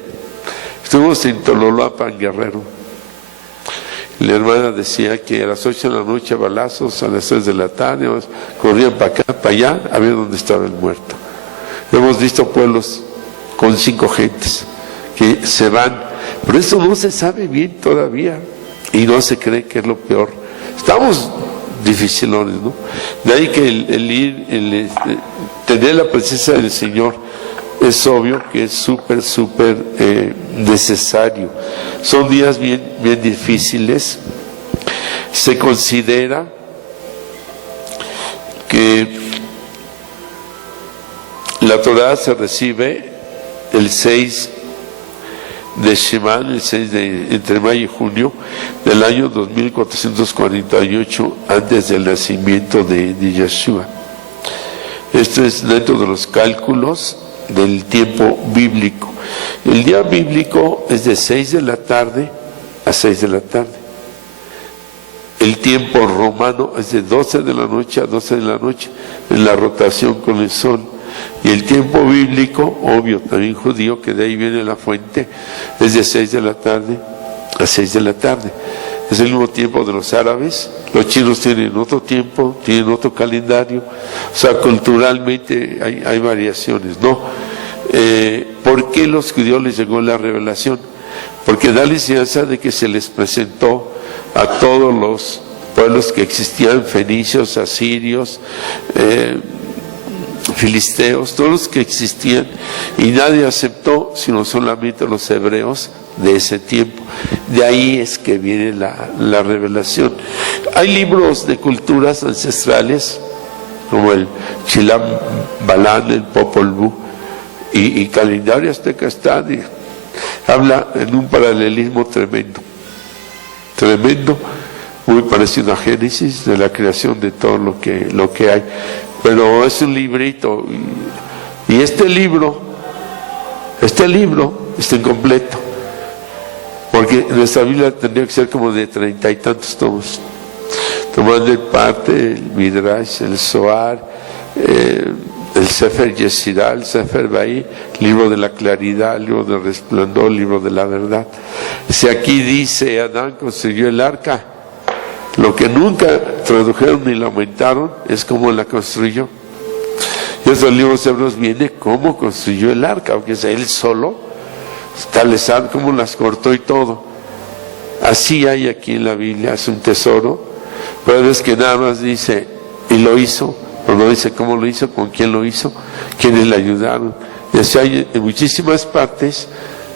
Estuvimos en Tololoapan, Guerrero. La hermana decía que a las 8 de la noche balazos, a las 3 de la tarde, corrían para acá, para allá, a ver dónde estaba el muerto. Hemos visto pueblos con 5 gentes que se van, pero eso no se sabe bien todavía y no se cree que es lo peor. Estamos dificilones, ¿no? De ahí que el tener la presencia del Señor es obvio que es súper necesario. Son días bien difíciles. Se considera que la Torá se recibe el 6 de Shevan, el 6 de entre mayo y junio del año 2448 antes del nacimiento de Yeshua. Esto es dentro de los cálculos del tiempo bíblico. El día bíblico es de 6 de la tarde a 6 de la tarde. El tiempo romano es de 12 de la noche a 12 de la noche, en la rotación con el sol. Y el tiempo bíblico, obvio, también judío, que de ahí viene la fuente, es de 6 de la tarde a 6 de la tarde. Es el mismo tiempo de los árabes. Los chinos tienen otro tiempo, tienen otro calendario. O sea, culturalmente hay variaciones, ¿no? ¿Por qué los judíos les llegó la revelación? Porque da la enseñanza de que se les presentó a todos los pueblos que existían, fenicios, asirios, filisteos, todos los que existían, y nadie aceptó sino solamente los hebreos de ese tiempo. De ahí es que viene la revelación. Hay libros de culturas ancestrales como el Chilam Balán, el Popol Vuh, y calendario azteca está, habla en un paralelismo tremendo, muy parecido a Génesis, de la creación de todo lo que hay. Pero es un librito, y este libro está incompleto, porque nuestra Biblia tendría que ser como de 30 y tantos tomos, tomando en parte el Midrash, el Zohar, el Sefer Yetzirah, el Sefer Bahí, libro de la claridad, libro del resplandor, libro de la verdad. Si aquí dice Adán construyó el arca, lo que nunca tradujeron ni la aumentaron es cómo la construyó. Y eso el libro de Hebreos viene cómo construyó el arca, aunque es él solo, tal sabe cómo las cortó y todo. Así hay aquí en la Biblia, es un tesoro, pero es que nada más dice, y lo hizo, pero no dice cómo lo hizo, con quién lo hizo, quiénes le ayudaron. Y así hay en muchísimas partes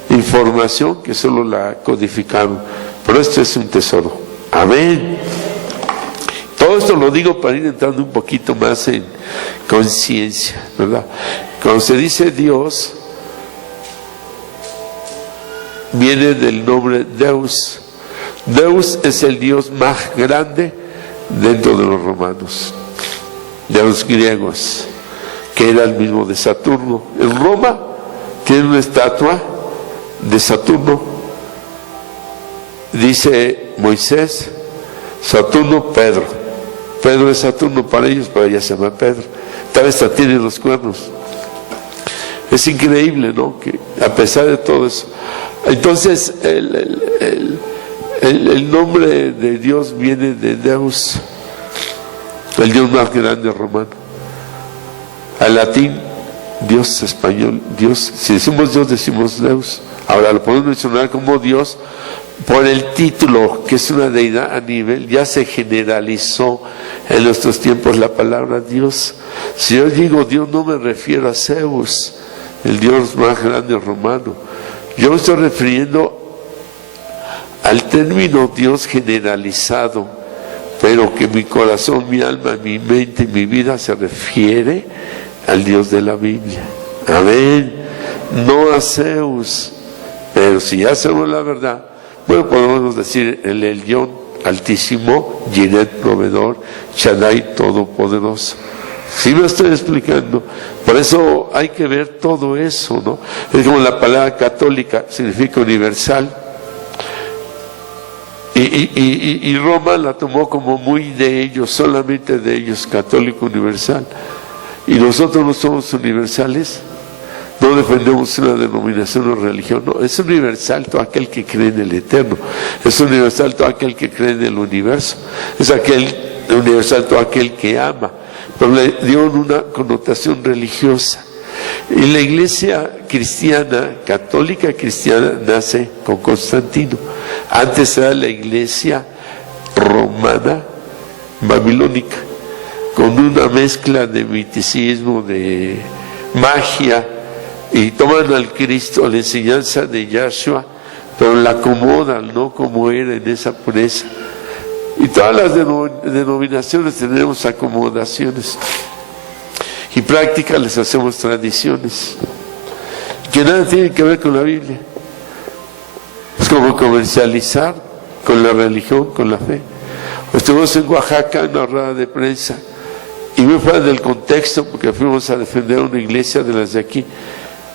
información que solo la codificaron, pero esto es un tesoro. Amén. Todo esto lo digo para ir entrando un poquito más en conciencia, ¿verdad? Cuando se dice Dios, viene del nombre Deus. Deus es el Dios más grande dentro de los romanos, de los griegos, que era el mismo de Saturno. En Roma tiene una estatua de Saturno. Dice Moisés, Saturno, Pedro. Pedro es Saturno para ellos, pero ella se llama Pedro. Tal vez hasta tiene los cuernos. Es increíble, ¿no? Que a pesar de todo eso. Entonces, el nombre de Dios viene de Deus, el Dios más grande romano. Al latín, Dios español, Dios. Si decimos Dios, decimos Deus. Ahora lo podemos mencionar como Dios por el título, que es una deidad a nivel, ya se generalizó en nuestros tiempos la palabra Dios. Si yo digo Dios, no me refiero a Zeus, el Dios más grande romano. Yo me estoy refiriendo al término Dios generalizado, pero que mi corazón, mi alma, mi mente, mi vida se refiere al Dios de la Biblia. Amén. No a Zeus, pero si ya sabemos la verdad, bueno, podemos decir el Elión, Altísimo, Jiret, Proveedor, Shaddai, Todopoderoso. ¿Sí me estoy explicando? Por eso hay que ver todo eso, ¿no? Es como la palabra católica significa universal. Y Roma la tomó como muy de ellos, solamente de ellos, católico universal. Y nosotros no somos universales, no defendemos una denominación o religión, no, es universal todo aquel que cree en el Eterno, es universal todo aquel que cree en el universo, es universal todo aquel que ama, pero le dio una connotación religiosa. Y la iglesia cristiana, católica cristiana, nace con Constantino. Antes era la iglesia romana, babilónica, con una mezcla de misticismo, de magia, y toman al Cristo, la enseñanza de Yahshua, pero la acomodan, no como era en esa pureza. Y todas las denominaciones tenemos acomodaciones, y prácticas les hacemos tradiciones, que nada tienen que ver con la Biblia. Es como comercializar con la religión, con la fe. Estuvimos en Oaxaca en una rueda de prensa, y muy fuera del contexto, porque fuimos a defender una iglesia de las de aquí.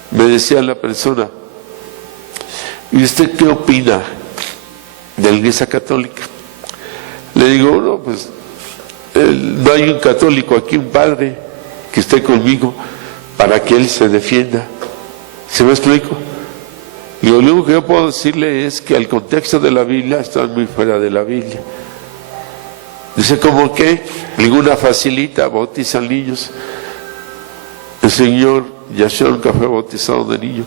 Me decía la persona, ¿y usted qué opina de la iglesia católica? Le digo, no, pues no hay un católico aquí, un padre que esté conmigo para que él se defienda. ¿Se me explico? Y lo único que yo puedo decirle es que el contexto de la Biblia está muy fuera de la Biblia. Dice, ¿cómo qué? Ninguna facilita, bautizan niños. El Señor Yahshua nunca fue bautizado de niño.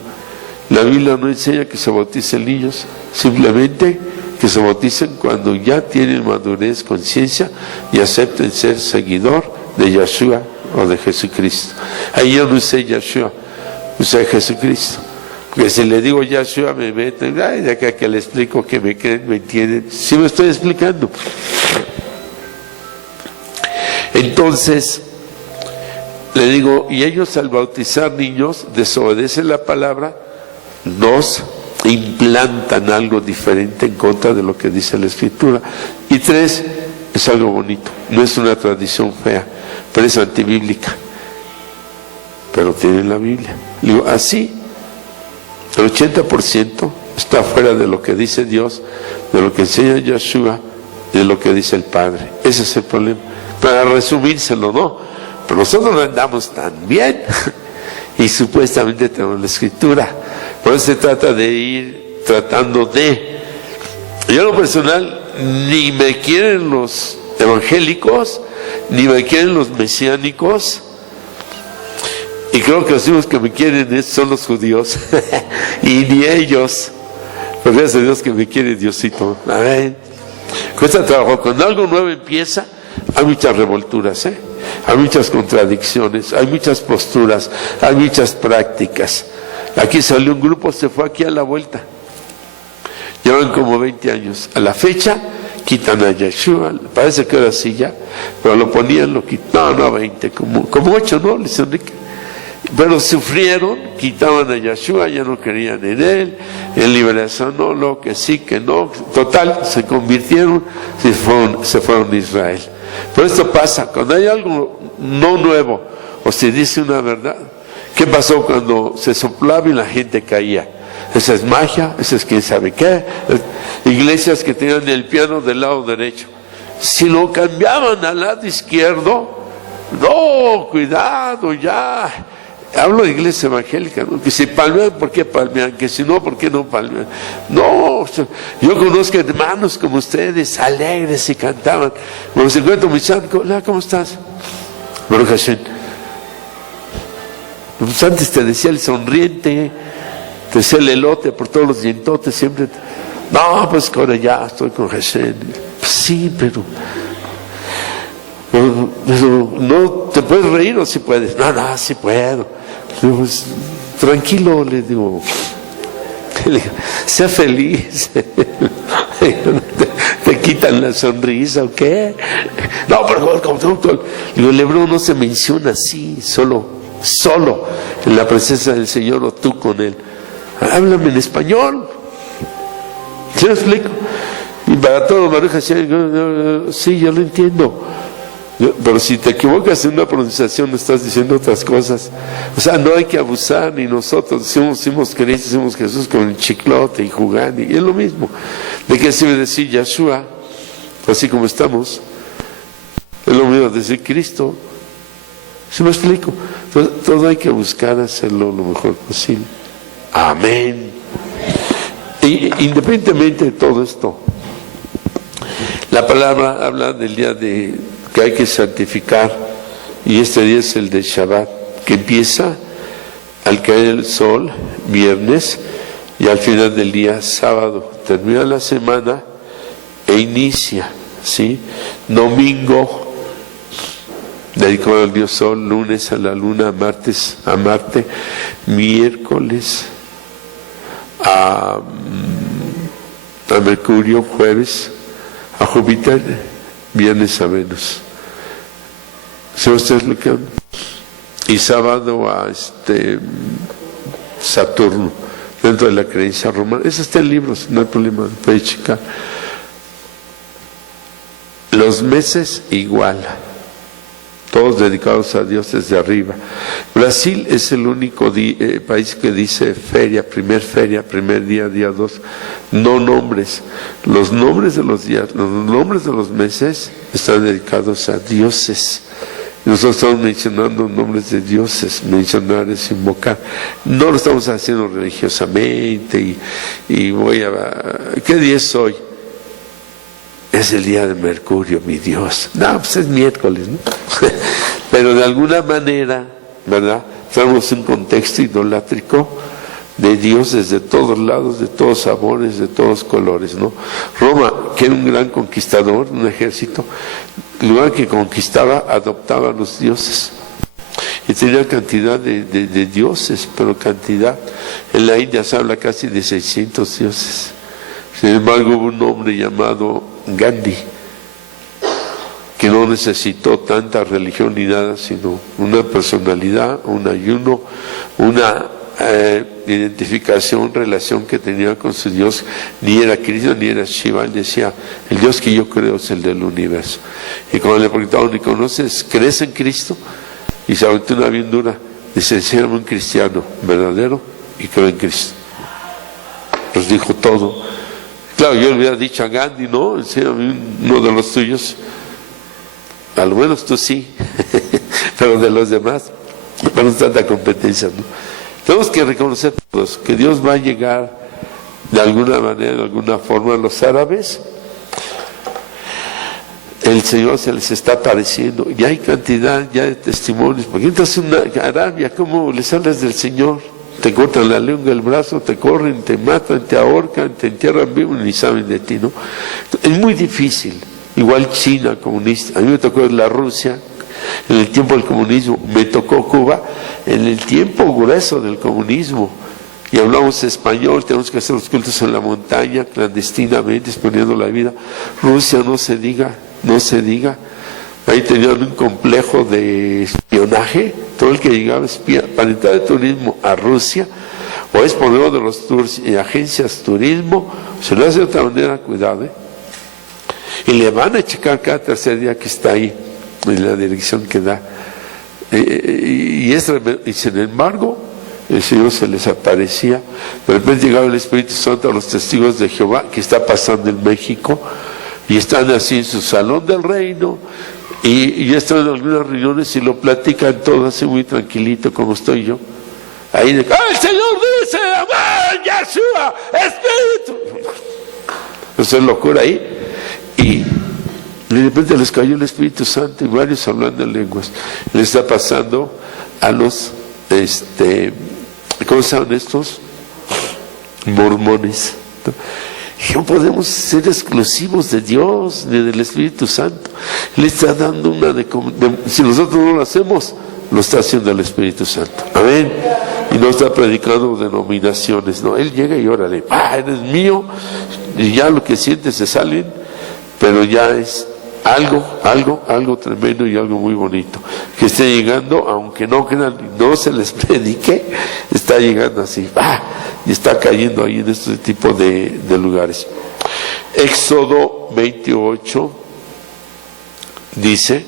La Biblia no enseña que se bauticen niños, simplemente que se bauticen cuando ya tienen madurez, conciencia y acepten ser seguidor de Yahshua o de Jesucristo. Ahí yo no usé Yahshua, usé Jesucristo. Porque si le digo Yahshua me meten, ay, de acá que le explico que me creen, me entienden. ¿Sí me estoy explicando? Entonces, le digo, y ellos al bautizar niños desobedecen la palabra, nos implantan algo diferente en contra de lo que dice la Escritura. Y 3, es algo bonito, no es una tradición fea, pero es antibíblica, pero tiene la Biblia. Le digo, así, el 80% está fuera de lo que dice Dios, de lo que enseña Yahshua, de lo que dice el Padre. Ese es el problema. Para resumírselo, ¿no? pero nosotros no andamos tan bien y supuestamente tenemos la escritura. Por eso se trata de ir tratando de... Yo en lo personal ni me quieren los evangélicos, ni me quieren los mesiánicos, y creo que los únicos que me quieren son los judíos y ni ellos, pero gracias a Dios que me quiere Diosito. Amén. Cuesta trabajo, cuando algo nuevo empieza hay muchas revolturas, hay muchas contradicciones, hay muchas posturas, hay muchas prácticas. Aquí salió un grupo, se fue aquí a la vuelta, llevan como 20 años, a la fecha quitan a Yeshua, parece que ahora sí ya, pero lo ponían, lo quitaban, no 20, como 8, ¿no, Luis Enrique? Pero sufrieron, quitaban a Yeshua, ya no querían en él, en liberación no, lo que sí, que no, total, se convirtieron, se fueron a Israel. Pero esto pasa, cuando hay algo no nuevo, o se dice una verdad. ¿Qué pasó cuando se soplaba y la gente caía? Esa es magia, esa es quién sabe qué. Iglesias que tenían el piano del lado derecho, si lo cambiaban al lado izquierdo, no, cuidado ya. Hablo de iglesia evangélica, ¿no? Que si palmean, ¿por qué palmean? Que si no, ¿por qué no palmean? No, yo conozco hermanos como ustedes, alegres y cantaban. Cuando se encuentra mi santo, hola, ¿cómo estás? Baruch Hashem. Pues antes te decía el sonriente, te decía el elote por todos los dientotes, siempre. No, pues ahora ya estoy con Hashem. Pues sí, pero no te puedes reír o si puedes. No, sí puedo. Pues, tranquilo, le digo, sea feliz. ¿Te quitan la sonrisa o qué? No, pero digo, el hebreo no se menciona así, solo en la presencia del Señor o tú con Él. Háblame en español. ¿Sí me explico? Y para todo, Maruja, sí, yo lo entiendo. Pero si te equivocas en una pronunciación, estás diciendo otras cosas. O sea, no hay que abusar, ni nosotros decimos Cristo, decimos Jesús con el chiclote y jugando, y es lo mismo. ¿De qué sirve decir Yeshua, así como estamos? Es lo mismo decir Cristo. ¿Sí me explico? Entonces, todo hay que buscar hacerlo lo mejor posible. Amén. Y independientemente de todo esto, la palabra habla del día que hay que santificar, y este día es el de Shabbat, que empieza al caer el sol, viernes, y al final del día, sábado. Termina la semana e inicia, ¿sí? Domingo, dedicado al dios sol, lunes a la luna, martes a Marte, miércoles a Mercurio, jueves a Júpiter, viernes a Venus. ¿Sabe ustedes lo que hablan? Y sábado a Saturno, dentro de la creencia romana. Eso está en libros, no hay problema, puede checar. Los meses igual, todos dedicados a Dios desde arriba. Brasil es el único país que dice primer día, día 2, no nombres. Los nombres de los días, los nombres de los meses están dedicados a dioses. Nosotros estamos mencionando nombres de dioses, mencionar es invocar. No lo estamos haciendo religiosamente y voy a... ¿Qué día es hoy? Es el día de Mercurio, mi Dios. No, pues es miércoles, ¿no? Pero de alguna manera, ¿verdad? Estamos en un contexto idolátrico de dioses de todos lados, de todos sabores, de todos colores, ¿no? Roma, que era un gran conquistador, un ejército, el lugar que conquistaba, adoptaba a los dioses. Y tenía cantidad de dioses, pero cantidad. En la India se habla casi de 600 dioses. Sin embargo, hubo un hombre llamado Gandhi, que no necesitó tanta religión ni nada, sino una personalidad, un ayuno, una identificación, relación que tenía con su Dios. Ni era Cristo ni era Shiva. Él decía, el Dios que yo creo es el del universo. Y cuando le preguntaron, ¿y conoces, crees en Cristo? Y se aventó una bien dura. Dice, enséñame un cristiano verdadero y creo en Cristo. Nos dijo todo. Claro, yo le hubiera dicho a Gandhi, no, enséñame uno de los tuyos. A lo menos tú sí. pero de los demás no es tanta competencia, ¿no? Tenemos que reconocer todos que Dios va a llegar de alguna manera, de alguna forma a los árabes. El Señor se les está apareciendo y hay cantidad ya de testimonios. Porque entras en una Arabia, ¿cómo les hablas del Señor? Te cortan la lengua, el brazo, te corren, te matan, te ahorcan, te entierran vivo y ni saben de ti, ¿no? Es muy difícil. Igual China, comunista. A mí me tocó la Rusia en el tiempo del comunismo, me tocó Cuba en el tiempo grueso del comunismo. Y hablamos español, tenemos que hacer los cultos en la montaña, clandestinamente, exponiendo la vida. Rusia, no se diga, no se diga. Ahí tenían un complejo de espionaje. Todo el que llegaba para entrar de turismo a Rusia, o es por medio de los tours y agencias turismo, se lo hace de otra manera, cuidado, ¿eh? Y le van a checar cada tercer día que está ahí, en la dirección que da. Y sin embargo, el Señor se les aparecía. De repente llegaba el Espíritu Santo a los testigos de Jehová, que está pasando en México, y están así en su salón del reino, y ya están en algunas reuniones y lo platican todo así muy tranquilito como estoy yo. Ahí de, ¡ah, el Señor dice, amén, Yeshua, Espíritu! Eso es locura ahí. Y de repente les cayó el Espíritu Santo y varios hablando en lenguas. Le está pasando a los, ¿cómo se llaman estos? Mormones, ¿no? No podemos ser exclusivos de Dios ni del Espíritu Santo. Le está dando si nosotros no lo hacemos, lo está haciendo el Espíritu Santo. Amén. Y no está predicando denominaciones, no. Él llega y órale, eres mío, y ya lo que sientes se salen, pero ya es algo tremendo y algo muy bonito que esté llegando, aunque no crean, no se les predique, está llegando así, y está cayendo ahí en este tipo de lugares. Éxodo 28 dice: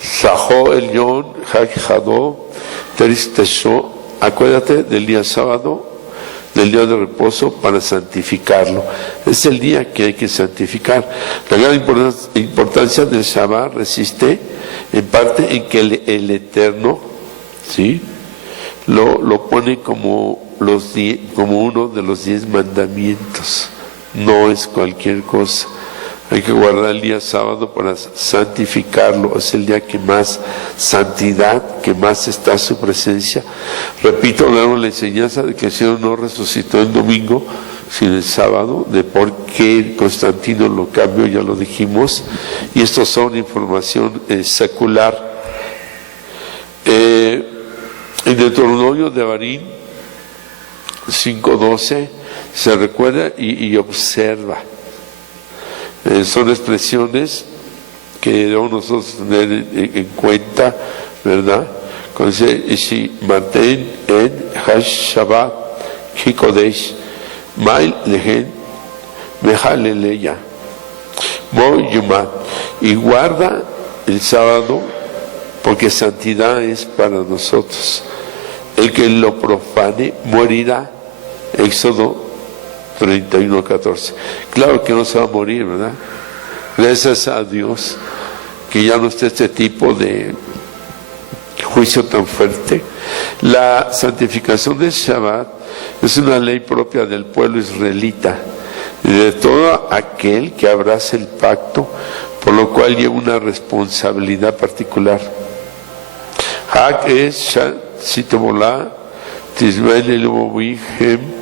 Sajó el Yon, Hajjadó, Teristeshó, acuérdate del día sábado, del día de reposo, para santificarlo. Es el día que hay que santificar. La gran importancia del Shabbat resiste en parte en que el Eterno, ¿sí?, lo pone como uno de los 10 mandamientos. No es cualquier cosa. Hay que guardar el día sábado para santificarlo. Es el día que más santidad, que más está su presencia. Repito, damos la enseñanza de que el Señor no resucitó el domingo, sino el sábado, de por qué Constantino lo cambió, ya lo dijimos. Y estos son información secular. En Deuteronomio de Abarín 5:12 se recuerda y observa. Son expresiones que debemos nosotros tener en cuenta, ¿verdad? Cuando dice, si maten en Hash Shabbat Kikodesh Mail Lehen Mejaleleya Mo Yumat, y guarda el sábado porque santidad es para nosotros. El que lo profane morirá. Éxodo 31:14. Claro que no se va a morir, ¿verdad? Gracias a Dios que ya no está este tipo de juicio tan fuerte. La santificación del Shabbat es una ley propia del pueblo israelita y de todo aquel que abrace el pacto, por lo cual lleva una responsabilidad particular. Hak es Sitobolá, Tismael Elobovihem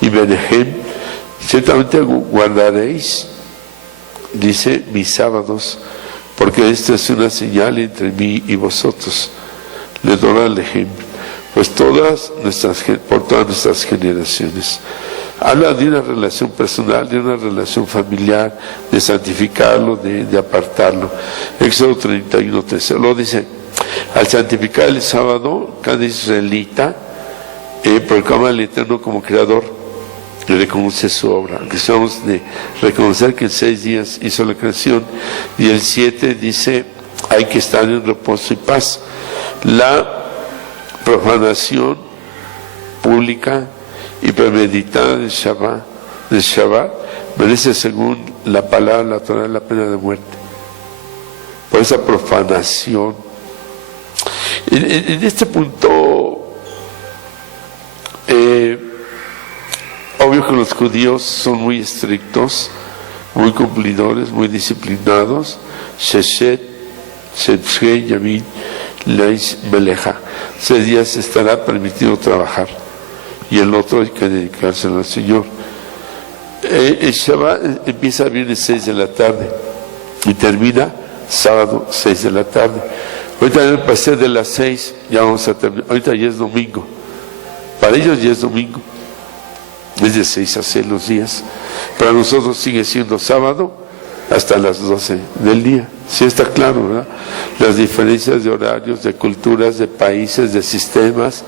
y Benehem, ciertamente guardaréis, dice, mis sábados, porque esta es una señal entre mí y vosotros. Le doy el ejemplo, pues por todas nuestras generaciones. Habla de una relación personal, de una relación familiar, de santificarlo, de apartarlo. Éxodo 31:13. Luego dice, al santificar el sábado, cada israelita proclama al Eterno como creador y reconoce su obra. Necesitamos de reconocer que en 6 días hizo la creación y el 7 dice hay que estar en reposo y paz. La profanación pública y premeditada del Shabbat merece, según la palabra, la Torah, la pena de muerte. Por esa profanación En este punto, obvio que los judíos son muy estrictos, muy cumplidores, muy disciplinados. Sheshet, Shetshei, Yamin, Leis, Meleja. 6 días estará permitido trabajar y el otro hay que dedicárselo al Señor. El Shabbat empieza viernes 6 de la tarde y termina sábado 6 de la tarde. Ahorita en el paseo de las 6 ya vamos a terminar. Ahorita ya es domingo. Para ellos ya es domingo. Es de 6 a 6 los días. Para nosotros sigue siendo sábado hasta las 12 del día. Sí está claro, ¿verdad? Las diferencias de horarios, de culturas, de países, de sistemas,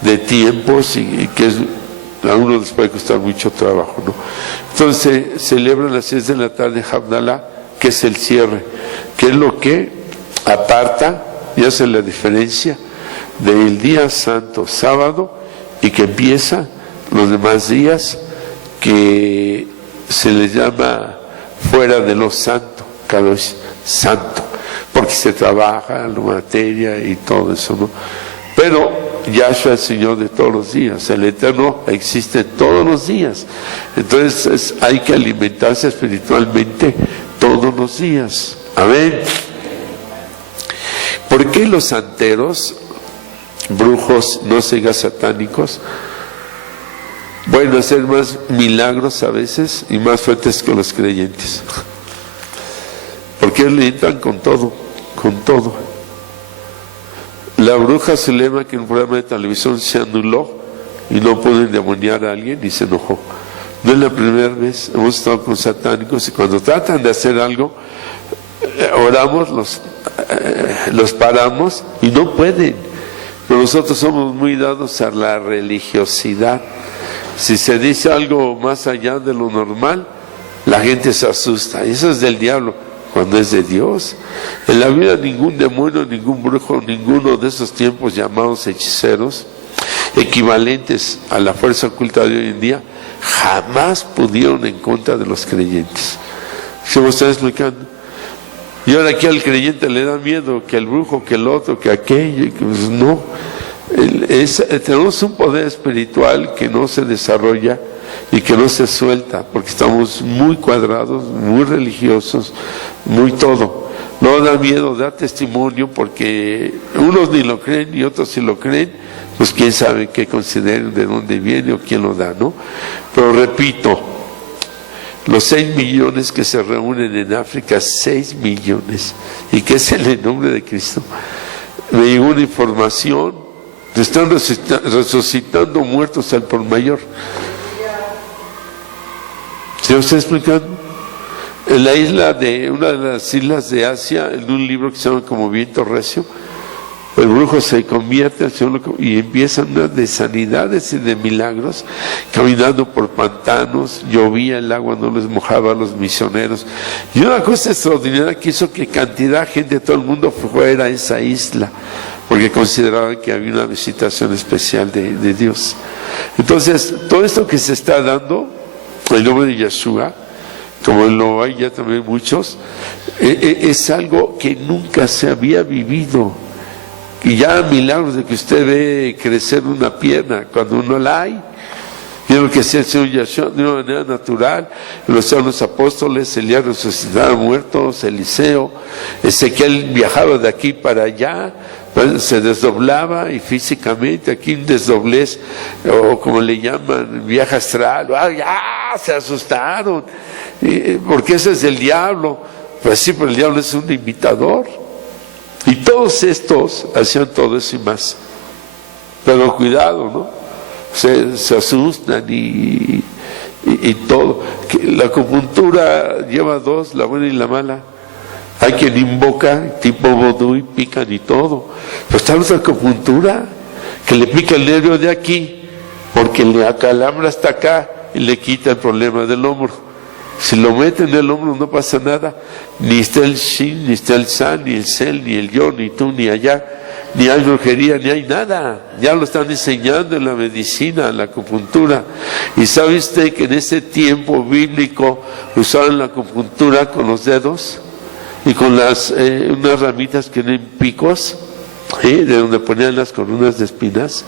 de tiempos, y que a uno les puede costar mucho trabajo, ¿no? Entonces celebran a las 6 de la tarde Havdalah, que es el cierre, que es lo que aparta y hace la diferencia del día santo, sábado, y que empieza los demás días que se les llama fuera de lo santo, cada vez santo, porque se trabaja la materia y todo eso, ¿no? Pero Yahshua es el Señor de todos los días, el Eterno existe todos los días, entonces hay que alimentarse espiritualmente todos los días. Amén. ¿Por qué los santeros, brujos, no sigas satánicos, pueden hacer más milagros a veces y más fuertes que los creyentes? Porque ellos le entran con todo, con todo. La bruja Zulema, que en un programa de televisión se anuló y no pudo endemoniar a alguien y se enojó. No es la primera vez, hemos estado con satánicos y cuando tratan de hacer algo, oramos, los paramos y no pueden. Pero nosotros somos muy dados a la religiosidad. Si se dice algo más allá de lo normal, la gente se asusta. Eso es del diablo, cuando es de Dios. En la vida ningún demonio, ningún brujo, ninguno de esos tiempos llamados hechiceros, equivalentes a la fuerza oculta de hoy en día, jamás pudieron en contra de los creyentes. ¿Se me está explicando? Y ahora aquí al creyente le da miedo que el brujo, que el otro, que aquello, y que pues no. Tenemos un poder espiritual que no se desarrolla y que no se suelta, porque estamos muy cuadrados, muy religiosos, muy todo. No da miedo dar testimonio porque unos ni lo creen y otros sí lo creen, pues quién sabe qué consideren, de dónde viene o quién lo da, ¿no? Pero repito, los 6 millones que se reúnen en África, 6 millones, y que es en el nombre de Cristo. Me llegó una información, están resucitando muertos al por mayor. ¿Se lo está explicando? En la isla de, una de las islas de Asia, en un libro que se llama como Viento Recio, el brujo se convierte y empiezan unas de sanidades y de milagros, caminando por pantanos, llovía, el agua no les mojaba a los misioneros. Y una cosa extraordinaria que hizo que cantidad de gente de todo el mundo fuera a esa isla, porque consideraban que había una visitación especial de Dios. Entonces, todo esto que se está dando, el nombre de Yeshua, como lo hay ya también muchos, es algo que nunca se había vivido. Y ya milagros de que usted ve crecer una pierna cuando no la hay. Y lo que hacía el Señor Yahshua de una manera natural. Los apóstoles, Elías resucitaba muertos, Eliseo, Ezequiel viajaba de aquí para allá, se desdoblaba y físicamente aquí un desdoblez, o como le llaman, viaje astral. Se asustaron, porque ese es el diablo. Pues sí, pero el diablo es un imitador. Y todos estos hacían todo eso y más. Pero cuidado, ¿no? Se asustan y todo. La acupuntura lleva dos, la buena y la mala. Hay quien invoca, tipo vodú, y pican y todo. Pero está nuestra acupuntura, que le pica el nervio de aquí, porque le acalambra hasta acá y le quita el problema del hombro. Si lo meten en el hombro no pasa nada, ni está el Shin, ni está el San, ni el Sel, ni el Yo, ni tú, ni allá, ni hay brujería, ni hay nada. Ya lo están enseñando en la medicina, en la acupuntura. Y sabe usted que en ese tiempo bíblico usaban la acupuntura con los dedos y con unas ramitas que tienen picos, de donde ponían las coronas de espinas,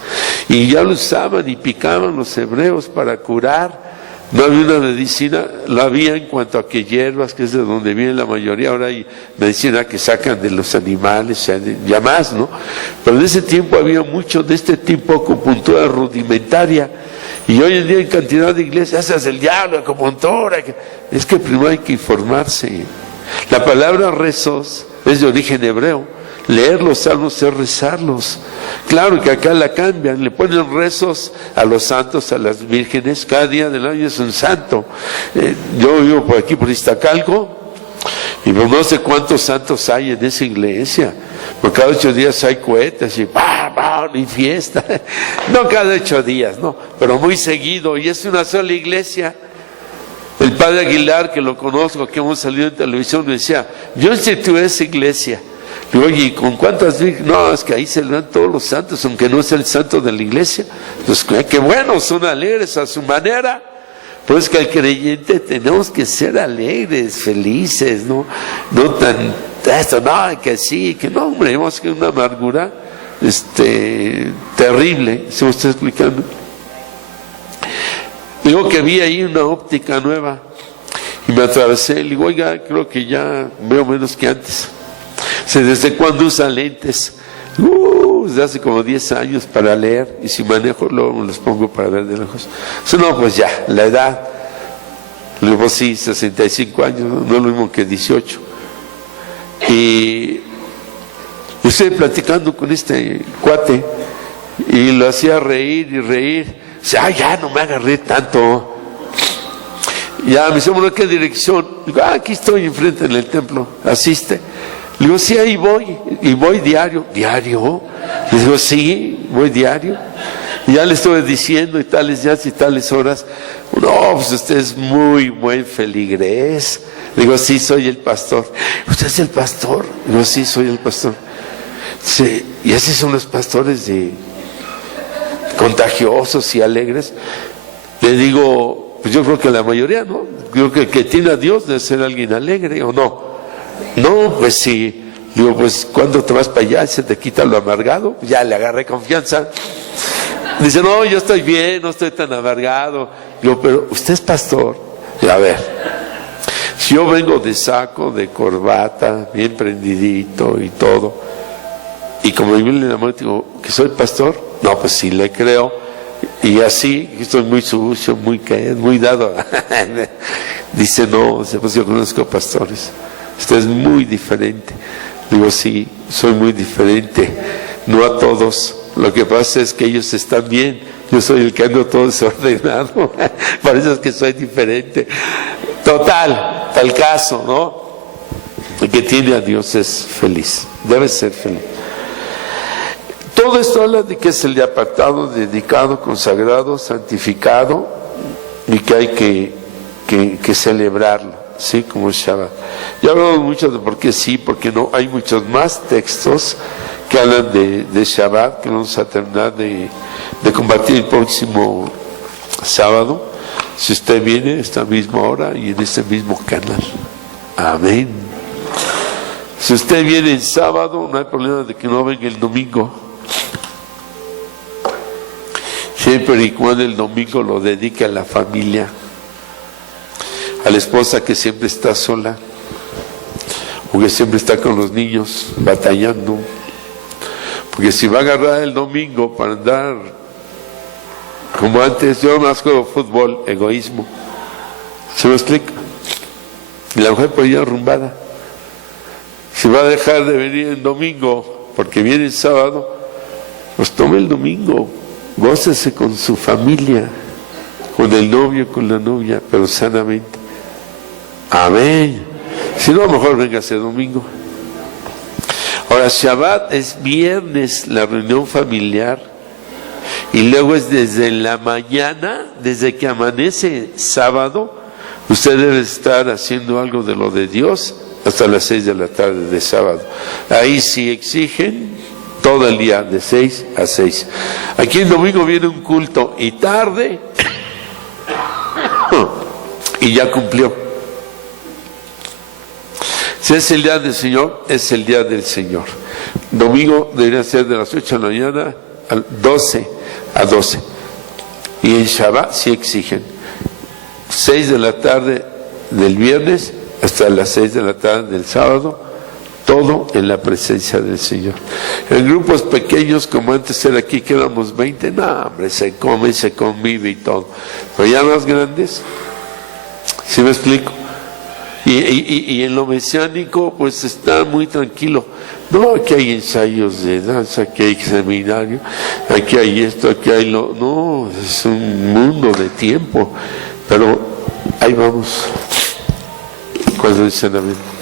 y ya lo usaban y picaban los hebreos para curar. No había una medicina, la había en cuanto a que hierbas, que es de donde viene la mayoría. Ahora hay medicina que sacan de los animales, ya más, ¿no? Pero en ese tiempo había mucho de este tipo de acupuntura rudimentaria, y hoy en día en cantidad de iglesias haces el diablo, acupuntura. Es que primero hay que informarse. La palabra rezos es de origen hebreo. Leer los salmos es rezarlos. Claro que acá la cambian, le ponen rezos a los santos, a las vírgenes. Cada día del año es un santo. Yo vivo por aquí, por Iztacalco, y no sé cuántos santos hay en esa iglesia. Por cada 8 días hay cohetes y fiesta. No cada 8 días, no, pero muy seguido, y es una sola iglesia. El padre Aguilar, que lo conozco, que hemos salido en televisión, me decía: yo instituí esa iglesia. Digo, oye, ¿y con cuántas vírgenes? No, es que ahí se le dan todos los santos, aunque no sea el santo de la iglesia. Pues qué bueno, son alegres a su manera. Pero es que al creyente tenemos que ser alegres, felices, no tan esto, no, que sí, que no, hombre, vemos que una amargura terrible. ¿Se me está explicando? Digo que vi ahí una óptica nueva y me atravesé. Le digo, oiga, creo que ya veo menos que antes. ¿Desde cuándo usa lentes? Desde hace como 10 años para leer, y si manejo luego me los pongo para ver de lejos. No, pues ya, la edad. Luego sí, 65 años, no es lo mismo que 18. Y estoy platicando con este cuate y lo hacía reír y reír. Dice, ya no me haga reír tanto. Ya me dice, bueno, ¿qué dirección? Digo, aquí estoy enfrente en el templo, asiste. Le digo, sí, ahí voy, y voy diario. ¿Diario? Le digo, sí, voy diario. Y ya le estuve diciendo, y tales días y tales horas. No, pues usted es muy buen feligrés. Le digo, sí, soy el pastor. ¿Usted es el pastor? Le digo, sí, soy el pastor. Sí, y así son los pastores contagiosos y alegres. Le digo, pues yo creo que la mayoría, ¿no? Creo que el que tiene a Dios debe ser alguien alegre, ¿o no? No, pues sí. Digo, pues cuando te vas para allá se te quita lo amargado. Ya le agarré confianza. Dice, no, yo estoy bien, no estoy tan amargado. Digo, pero usted es pastor. Y a ver, si yo vengo de saco, de corbata, bien prendidito y todo, y como me viene la mano, digo que soy pastor, no, pues sí le creo. Y así, estoy muy sucio, muy dado. Dice, no, pues yo conozco pastores. Usted es muy diferente. Digo, sí, soy muy diferente. No a todos. Lo que pasa es que ellos están bien. Yo soy el que ando todo desordenado. Por eso es que soy diferente. Total, tal caso, ¿no? El que tiene a Dios es feliz. Debe ser feliz. Todo esto habla de que es el día apartado, dedicado, consagrado, santificado, y que hay que celebrarlo, ¿sí? Como Shabbat. Ya hablamos mucho de por qué sí, por qué no. Hay muchos más textos que hablan de Shabbat, que vamos a terminar de compartir el próximo sábado. Si usted viene a esta misma hora y en este mismo canal. Amén. Si usted viene el sábado, no hay problema de que no venga el domingo. Siempre y cuando el domingo lo dedique a la familia, a la esposa que siempre está sola, o que siempre está con los niños batallando. Porque si va a agarrar el domingo para andar como antes, yo más juego fútbol, egoísmo. ¿Se lo explica? Y la mujer por ir arrumbada. Si va a dejar de venir el domingo porque viene el sábado, pues tome el domingo, gócese con su familia, con el novio, con la novia, pero sanamente. Amén. Si no, a lo mejor venga ese domingo. Ahora, Shabbat es viernes, la reunión familiar, y luego es desde la mañana, desde que amanece sábado, usted debe estar haciendo algo de lo de Dios hasta las 6 de la tarde de sábado. Ahí sí exigen todo el día, de 6 a 6. Aquí el domingo viene un culto y tarde, y ya cumplió. Si es el día del Señor, es el día del Señor. Domingo debería ser de las 8 de la mañana a 12. Y en Shabbat sí exigen 6 de la tarde del viernes hasta las 6 de la tarde del sábado, todo en la presencia del Señor. En grupos pequeños, como antes era aquí, que éramos 20, no, hombre, se come, se convive y todo. Pero ya más grandes, ¿sí me explico? Y en lo mesiánico, pues está muy tranquilo. No, aquí hay ensayos de danza, aquí hay seminario, aquí hay esto, aquí hay lo... No, es un mundo de tiempo. Pero ahí vamos. Cuando dicen amén.